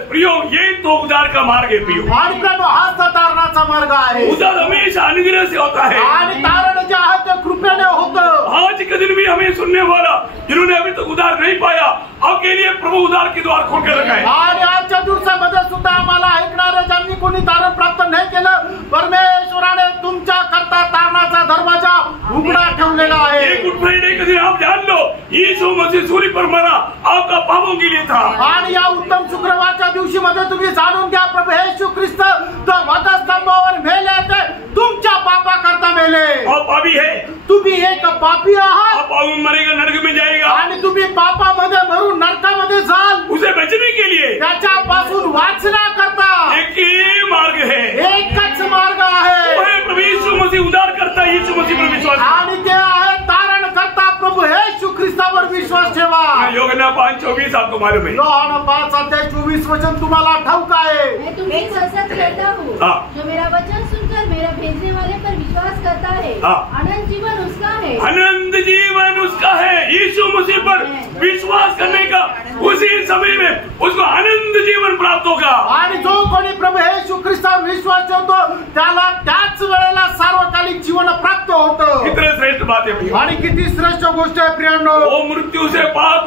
प्रियो, ये तो उद्धार का मार्ग है प्रियो। आणि प्रियो, हाच तर तारणाचा मार्ग आहे। उद्धार हमेशा अनुग्रह से होता है आणि तारण जे आहे ते कृपेने होतं। आज के दिन भी हमें सुनने वाला जिन्होंने अभी तक उद्धार नहीं पाया, आपके लिए प्रभु उद्धार के द्वार खोल कर रखा है। आणि आजच्या दिवसामध्ये सुद्धा आम्हाला ऐकणारे ज्यांनी कोणी तारण प्राप्त नाही केलं, परमेश्वराने तुमच्या करता तारणाचा दरवाजा उघडा ठेवलेला आहे। एक गुड फ्राइडे के दिन आप जान लो, यीशु मसीह सूली पर मरा आपका पापों के लिए था। आणि या उत्तम शुक्रवारच्या दिवशी मध्ये तुम्ही जाणून घ्या, प्रभू येशू ख्रिस्त तो वधस्तंभावर मेले, ते तुमच्या पापा करता मेले। आप पापी है, तुम्ही एक पापी आहात, आप पाप में मरेगा, नरक में जाएगा। आणि तुम्ही पापामध्ये मरून नरकामध्ये जाल। उसे बचने के लिए त्याच्यापासून वाचण्याकरता एक ही मार्ग है, एकच मार्ग आहे, वो है प्रभु यीशु मसीह उद्धार करता है, यीशु मसीह पर विश्वास। आणि ते आहे तारण करता प्रभु येशू ख्रिस्तावर विश्वास ठेवा। योगना 5:24 आपको मालूम है। योहान 5:24 वचन तुम्हाला ठाऊक आहे। मैं तुमसे सच कहता हूँ, जो मेरा वचन सुनकर मेरा भेजने वाले पर विश्वास करता है, अनंत जीवन उसका है। अनंत जीवन उसका है। यीशु मसीह पर विश्वास करने का उसी समय में उसको अनंत जीवन प्राप्त होगा। आणि जो कोणी प्रभू येशू ख्रिस्तावर विश्वास ठेवतो त्याला त्याच वेळेला सार्वकालिक जीवन प्राप्त होतं। कितने श्रेष्ठ बात है। आणि किती श्रेष्ठ गोष्ट आहे प्रियांनो। वो मृत्यू से पार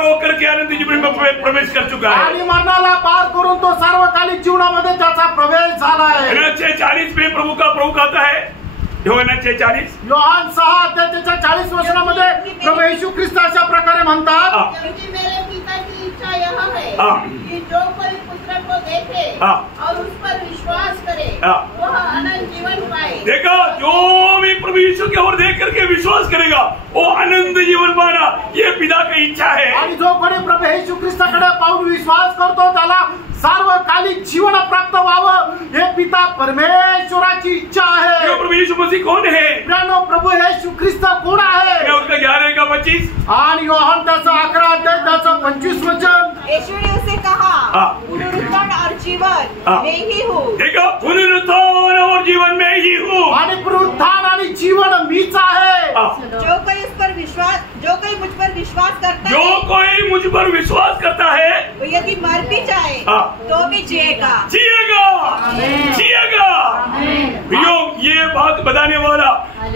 होकर के अनंत जीवन में प्रवेश कर चुका है। आणि मरणाला पार करून तो सार्वकालिक जीवनामध्ये त्याचा प्रवेश झाला आहे। 6:40 में प्रभु कहता है, योहान 6:40, योहान 6:40 वचनामध्ये प्रभू येशू ख्रिस्त अशा प्रकारे म्हणतात, क्योंकि मेरे पिता की इच्छा यह है कि जो कोई पुत्र को देखे और उस पर विश्वास करे वह अनंत जीवन पाए। देखा, जो भी प्रभु यीशु की ओर देख करके विश्वास करेगा वो अनंत जीवन पाना, ये पिता की इच्छा है। आणि जो कोणी प्रभू येशू ख्रिस्ताकडे पाहून विश्वास करतो त्याला सार्वकालिक जीवन प्राप्त व्हावं, हे पिता परमेश्वराची इच्छा आहे। प्रभु यीशु मसीह कौन है? प्रियांनो, प्रभू येशू ख्रिस्त कोण आहे? उसका 11:25 आणि योहान त्याचा 11:25 वचन, यीशु ने उसे कहा, पुनरुत्थान और जीवन मैं ही हूँ। देखो, पुनरुत्थान और जीवन में ही हूँ। आणि पुनरुत्थान आणि जीवन मीच आहे। जो कोई मुझ पर विश्वास करता जो है, कोई मुझ पर विश्वास करता है, वो यदि मर भी जाए तो भी जिएगा। ये बात बताने वाला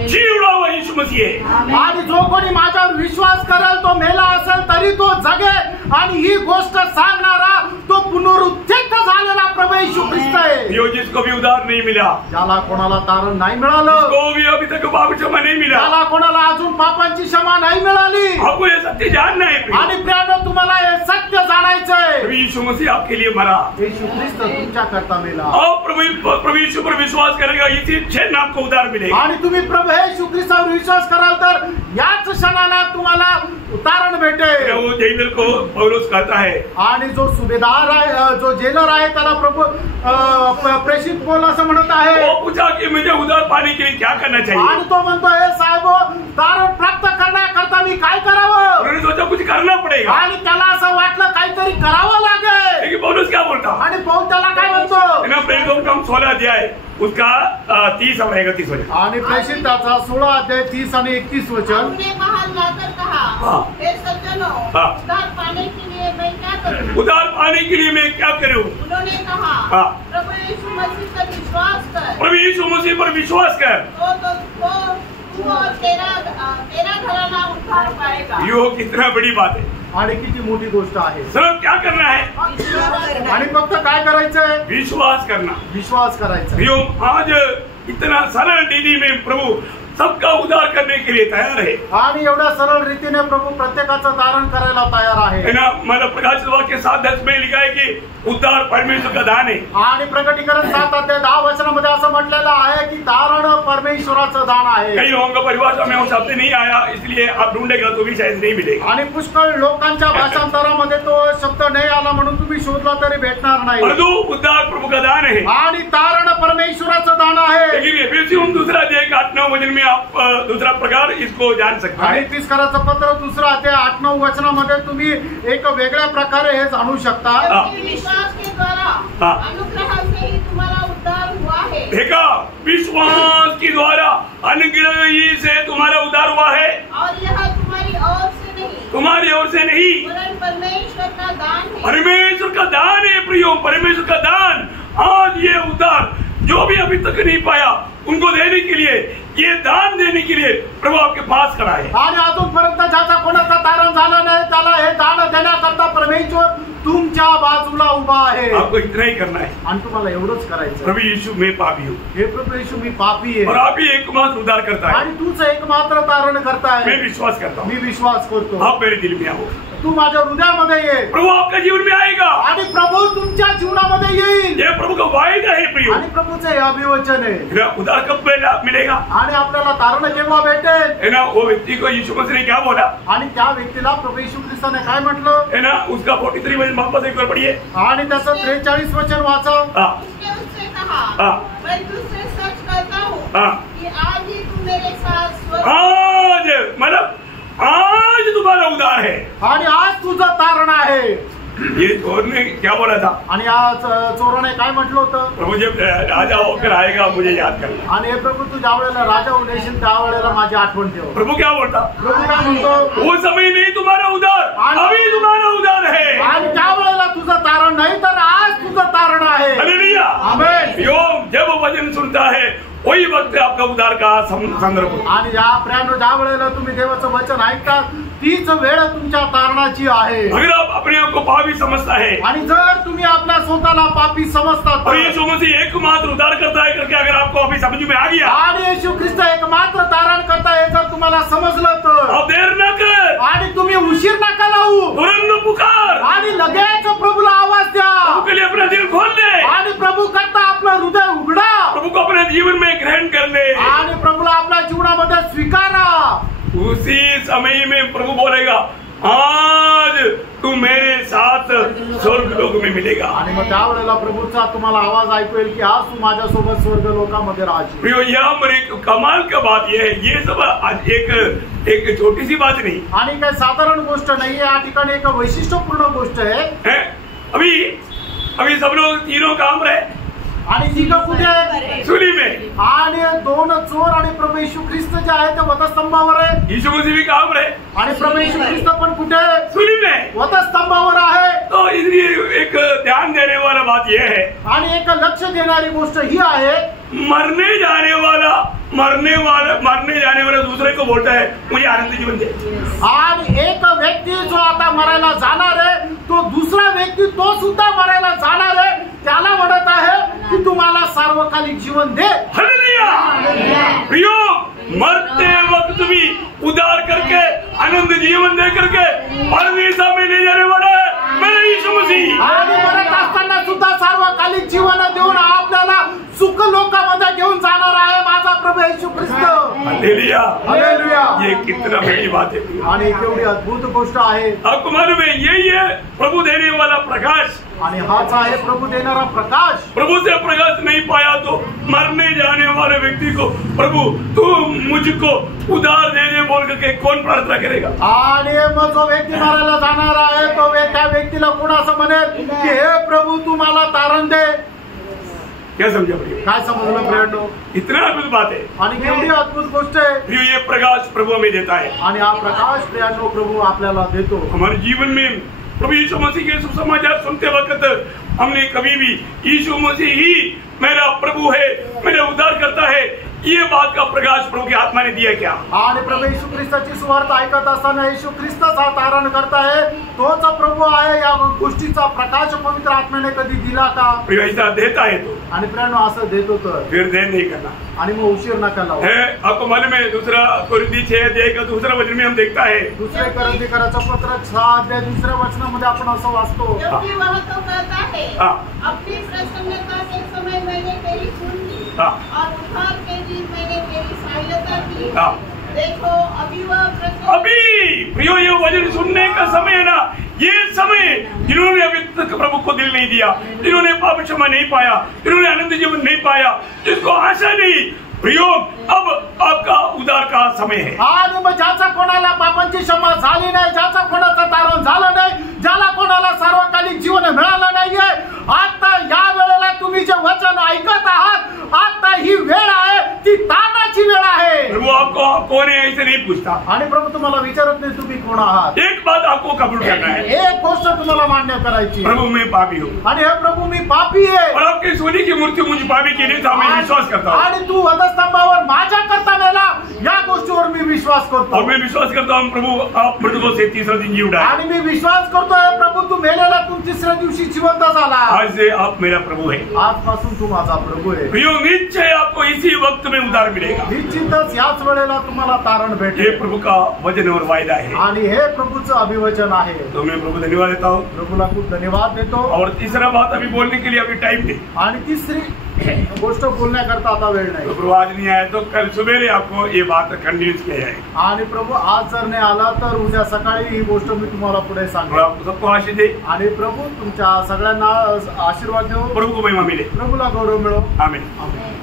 जीवड़ा हुआ यीशु मसीह है। आणि जो कोणी माझ्यावर विश्वास करेल तो मेला असेल तरी तो जगे, आणि ही गोष्ट सांगणारा तो पुनरुत्थित झालेला प्रभू येशू ख्रिस्त आहे। यो जिसको भी उद्धार नहीं मिला, ज्याला कोणाला तारण नाही मिळालं, जिसको भी अभी तक पाप क्षमा नहीं मिला, ज्याला कोणाला अजून पापांची क्षमा नाही मिळाली, आपको ये सत्य जानना है। आणि प्रियांनो, तुम्हाला हे सत्य जाणायचंय, प्रभु यीशु मसीह आपके लिए मरा, येशू ख्रिस्त तुमच्या करता मेला। आप प्रभु यीशु पर विश्वास करेगा, इसी क्षण आपको उद्धार मिलेगा। आणि तुम्ही प्रभू येशू ख्रिस्तावर विश्वास कराल तर याच क्षणाला तुम्हाला तारण भेटेल। वो जेलर को पौलुस कहता है, आणि जो सुभेदार आहे, जो जेलर आहे, त्याला प्रभू प्रेषित पौल असं म्हणत आहे। वो पूछा कि मुझे उद्धार पाने के लिए क्या करना चाहिए? आणि तो म्हणतो, हे साहेब, तारण प्राप्त करण्याकरता मी काय करावं? उन्होंने सोचा कुछ करना पड़ेगा, आणि त्याला असं वाटलं काहीतरी करावं लागेल। लेकिन पौलुस क्या बोलता? आणि पौल त्याला काय म्हणतो? प्रेरितों का 16 अध्याय उसका 30 और 31 वचन। आणि प्रेषिताचा 16 अध्याय 30 आणि 31 वचन, हमने महान लाकर कहा, हे सज्जनों, उद्धार पाने के लिए मैं क्या करूं? उद्धार पाने के लिए मैं क्या करूं? उन्होंने कहा, प्रभु यीशु मसीह पर विश्वास कर। प्रभु यीशु मसीह पर विश्वास कर, तो तू और तेरा घराना उद्धार पाएगा। यो कितना बड़ी बात है, आणि किती मोठी गोष्ट आहे। सिर्फ क्या करना है? आणि फक्त काय करायचंय? विश्वास करना। विश्वास करायचा। यो आज इतना सरल दीदी में प्रभु सबका उद्धार करने के लिए तैयार है। आणि एवढ्या सरळ रीतीने प्रभू प्रत्येकाचं तारण करायला तयार आहे। है ना? मतलब प्रकाशित वाक्य 7:10 में लिखा है कि उद्धार परमेश्वर का दान है। आणि प्रकटीकरण 7:10 वचनामध्ये असं म्हटलेलं आहे की तारण परमेश्वराचं दान आहे। कई लोगों का परिभाषा में वो शब्द नहीं आया, इसलिए आप ढूंढेगा तो भी शायद नहीं मिलेगा। आणि पुष्कळ लोकांच्या भाषांतरामध्ये तो शब्द नाही आला, म्हणून तुम्ही शोधला तरी भेटणार नाही। परंतु उद्धार प्रभु का दान है आणि तारण परमेश्वराचं दान आहे। लेकिन एफेसियों 2 अध्याय 8-9 वचन में आप दूसरा प्रकार इसको जान सकते आणि हैं। 30 कराचं पत्र 2 अध्याय 8-9 वचनामध्ये तुम्ही एक वेगळ्या प्रकारे हे जाणू शकता। विश्वास के द्वारा अनुग्रह से ही तुम्हारा उद्धार हुआ है। देखा, विश्वास के द्वारा अनुग्रह से तुम्हारा उद्धार हुआ है, और यह तुम्हारी ओर से नहीं, तुम्हारी ओर से नहीं, परमेश्वर का दान है। परमेश्वर का दान है प्रियो, परमेश्वर का दान। आज ये उद्धार जो भी अभी तक नहीं पाया उनको देने के लिए, ये दान देने के लिए प्रभु आपके पास खड़ा है। आणि अजूनपर्यंत ज्याचा कोणाचा तारण झालं नाही त्याला हे दान देण्याकरता परमेश्वर तुमच्या बाजूला उभा आहे। आपको इतना ही करना है आणि तुम्हाला एवढंच करायचं। प्रभु यीशु मैं पापी हूँ, हे प्रभु येशू मी पापी आहे और आप ही एकमात्र उद्धार करता है। आणि तूच एकमात्र तारण करता मैं आहे। विश्वास करता हूँ मी विश्वास करतो आप मेरे दिल में आओ, तू माझ्या हृदयामध्ये ये प्रभु आपका जीवन में आएगा। आणि प्रभू तुमच्या जीवनामध्ये येईल। ये प्रभु का वायदा है प्रियो। आणि प्रभूचे हे अभिवचन आहे। फिर उद्धार कब मिलेगा? आणि आपल्याला तारण केव्हा भेटेल? है ना, वो व्यक्ति को यीशु मसीह ने क्या बोला? आणि त्या व्यक्तीला प्रभू येशू ख्रिस्ताने काय म्हटलं? है ना, उसका 43 वचन वापस एक बार पढ़िए। आणि त्याचं 43 वचन वाचव। उसने उससे कहा, मैं तुझसे सच कहता हूँ कि आज ही तू मेरे साथ स्वर्ग। आज मतलब आज तुम्हारा उद्धार है। आणि आज तुझं तारण आहे। ये चोर ने क्या बोला था? आणि आज चोराने काय म्हटलं होतं? प्रभु जब राजा होकर आएगा मुझे याद करना। आणि हे प्रभू तू ज्या वेळेला राजा होशील त्या वेळेला माझी आठवण ठेव। प्रभु क्या बोलता? प्रभू काय म्हणतो? वो समय नहीं तुम्हारा उद्धार, अभी तुम्हारा उद्धार है। आणि त्या वेळेला तुझं तारण नाही तर आज तुझं तारण आहे। हालेलुया, आमेन। योग जब वचन सुनता है वही वक्त आपका उद्धार का संदर्भ। आणि ज्या प्रियानो ज्या वेळेला तुम्ही देवाचं वचन ऐकता तीच वेळ तुमच्या तारणाची आहे। अगर आप अपने आप को पापी समझता है आणि जर तुम्ही आपल्या स्वतःला पापी समजता और यीशु मसीह एकमात्र उद्धार करता है करके अगर आपको अभी समझ में आ गया, आणि येशू ख्रिस्त एकमात्र तारण करता हे जर तुम्हाला समजलं तर अब देर न कर, आणि तुम्ही उशीर नका लावू तुरंत पुकार, आणि लगेच प्रभूला आवाज द्या प्रभु के लिए अपना दिल खोल दे, आणि प्रभू करता आपलं हृदय उघडा, प्रभु को अपने जीवन में ग्रहण कर ले आणि प्रभूला आपल्या जीवनामध्ये स्वीकारा। उसी समय में प्रभु बोलेगा आज तू मेरे साथ स्वर्ग लोक में मिलेगा। आणि मग त्यावेळेला प्रभूचा तुम्हाला आवाज ऐकू येईल की आज तू माझ्यासोबत स्वर्ग लोकांमध्ये राहशील। प्रियो, यहाँ पर एक कमाल का बात यह है, ये सब आज एक छोटी सी बात नहीं आणि काय साधारण गोष्ट नाही, या ठिकाणी एक वैशिष्ट्यपूर्ण गोष्ट आहे। अभी सब लोग तीनों काम रहे आणि तिघ कुठे आहे? सूली में। आणि दोन चोर आणि प्रभू येशू ख्रिस्त जे आहे ते वधस्तंभावर आहे। यीशु मसीह भी काम रहे आणि प्रभू येशू ख्रिस्त पण कुठे आहे? सूली में, वधस्तंभावर आहे। तो इसलिए एक ध्यान देने वाला बात यह है, आणि एक लक्ष देणारी गोष्ट ही आहे, मरने जाने वाला दूसरे को बोलता है मुझे आनंद जीवन दे। आणि एक व्यक्ती जो आता मरायला जाणार आहे तो दुसरा व्यक्ती तो सुद्धा मरायला जाणार आहे त्याला म्हणत आहे की तुम्हाला सार्वकालिक जीवन दे। हालेलुया। प्रियो, मरते वक्त भी उद्धार करके आनंद जीवन दे करके परमेश्वर में ले जाने वाला है मेरा यीशु मसीह। आणि मरत असताना सुद्धा सार्वकालिक जीवन देऊन आपल्याला सुख लोकांमध्ये घेऊन जाणार आहे माझा प्रभू येशू ख्रिस्त। Hallelujah, hallelujah. ये कितना बड़ी बात है आणि केवढी अद्भुत गोष्ट आहे। आपको मालूम है यही है प्रभु देने वाला प्रकाश। आणि हाच आहे प्रभू देणारा प्रकाश। प्रभु से प्रकाश नहीं पाया तो मरने जाने वाले व्यक्ति को प्रभु तू मुझको उद्धार दे दे बोल करके कौन प्रार्थना करेगा? आणि मग जो व्यक्ती मरायला जाणार आहे तो त्या व्यक्तीला कोण असं म्हणेल की हे प्रभू तू मला तारण दे? क्या समझा प्रियो? काय समजलं प्रियांनो? इतना अद्भुत बात है। आणि केवढी अद्भुत गोष्ट आहे। प्रियो, ये प्रकाश प्रभु हमें देता है आणि हा प्रकाश प्रियांनो प्रभु आपल्याला देतो। हमारे जीवन में प्रभु यीशु मसीह के सुसमाचार सुनते वक्त हमने कभी भी यीशु मसीह ही मेरा प्रभु है, मेरा उद्धार करता है, ये बात का प्रकाश प्रभु की आत्मा ने दिया क्या? आणि प्रभू येशू ख्रिस्ताची सुवार्ता ऐकत असताना येशू ख्रिस्तच हा तारण करताय तोच प्रभू आहे या गोष्टीचा प्रकाश पवित्र आत्म्याने कधी दिला का? प्रियो, ऐसा देता है तो आणि प्रियांनो असं देतो तर फिर देर नहीं करना आणि मग उशीर नका लावू। है। आपको मालूम है दूसरा कोरिन्थी 6 का दूसरा वचन में हम देखता है, दुसरे करंथीकराचं पत्र 6 दुसऱ्या वचनामध्ये आपण असं वाचतो, क्योंकि वह तो कहता है अपनी प्रसन्नता के समय मैंने तेरी सुन ली और उद्धार के दिन मैंने तेरी सहायता की। देखो अभी वह अभी प्रियो ये वचन सुनने का समय है ना, ये समय जिन्होंने अभी तक प्रभु को दिल नहीं दिया, जिन्होंने पाप क्षमा नहीं पाया, जिन्होंने आनंद जीवन नहीं पाया, जिसको आशा नहीं, प्रियो अब आपका उद्धार का समय है। आणि मग ज्याचा कोणाला पापांची क्षमा झाली नाही, ज्याचा कोणाचं तारण झालं नाही, ज्याला कोणाला सार्वकालिक जीवन मिळालं नाहीये, आता या वेळेला तुम्ही जे वचन ऐकत आहात आता ही वेळ आहे ती तारणाची वेळ आहे। प्रभु आपको आप कौन है ऐसे नहीं पूछता। आणि प्रभू तुम्हाला विचारत नाही तुम्ही कोण आहात। एक बात आपको कबूल करना है, एक गोष्ट तुम्हाला मान्य करायची, प्रभु मैं पापी हूँ आणि हे प्रभू मी पापी आहे और आपकी सोने की मूर्ति मुझे पापी के लिए मैं विश्वास करता हूँ आणि तू वधस्तंभावर माझ्या करता मेला या गोष्टीवर मी विश्वास करतो। और मैं विश्वास करता हूँ प्रभु आप मृतकों से तीसरा दिन जी उठा आणि मी विश्वास करतोय प्रभू तू मेलेला तू तिसऱ्या दिवशी जिवंत झाला। आज से आप मेरा प्रभु है, आजपासून तू माझा प्रभू आहे। प्रियो निश्चय आपको इसी वक्त में उद्धार मिलेगा। निश्चितच याच वेळेला तुम्हाला तारण भेटेल। ये प्रभु का वचन और वायदा है आणि हे प्रभूचं अभिवचन आहे। तो मैं प्रभु धन्यवाद देता हूँ, प्रभूला खूप धन्यवाद देतो। और तीसरा बात अभी बोलने के लिए अभी टाइम नहीं, आणि तिसरी गोष्ट बोलण्याकरता आता वेळ नाही। तो प्रभु आज नहीं आया तो कल सुबेरे आपको ये बात कंटिन्यूस किया जाए। आणि प्रभू आज जर नाही आला तर उद्या सकाळी ही गोष्ट मी तुम्हाला पुढे सांगेन। आपको सबको आशीष दे, आणि प्रभू तुमच्या सगळ्यांना आशीर्वाद देव, प्रभु को महिमा मिले, प्रभूला गौरव मिळो। आमीन। आमेन।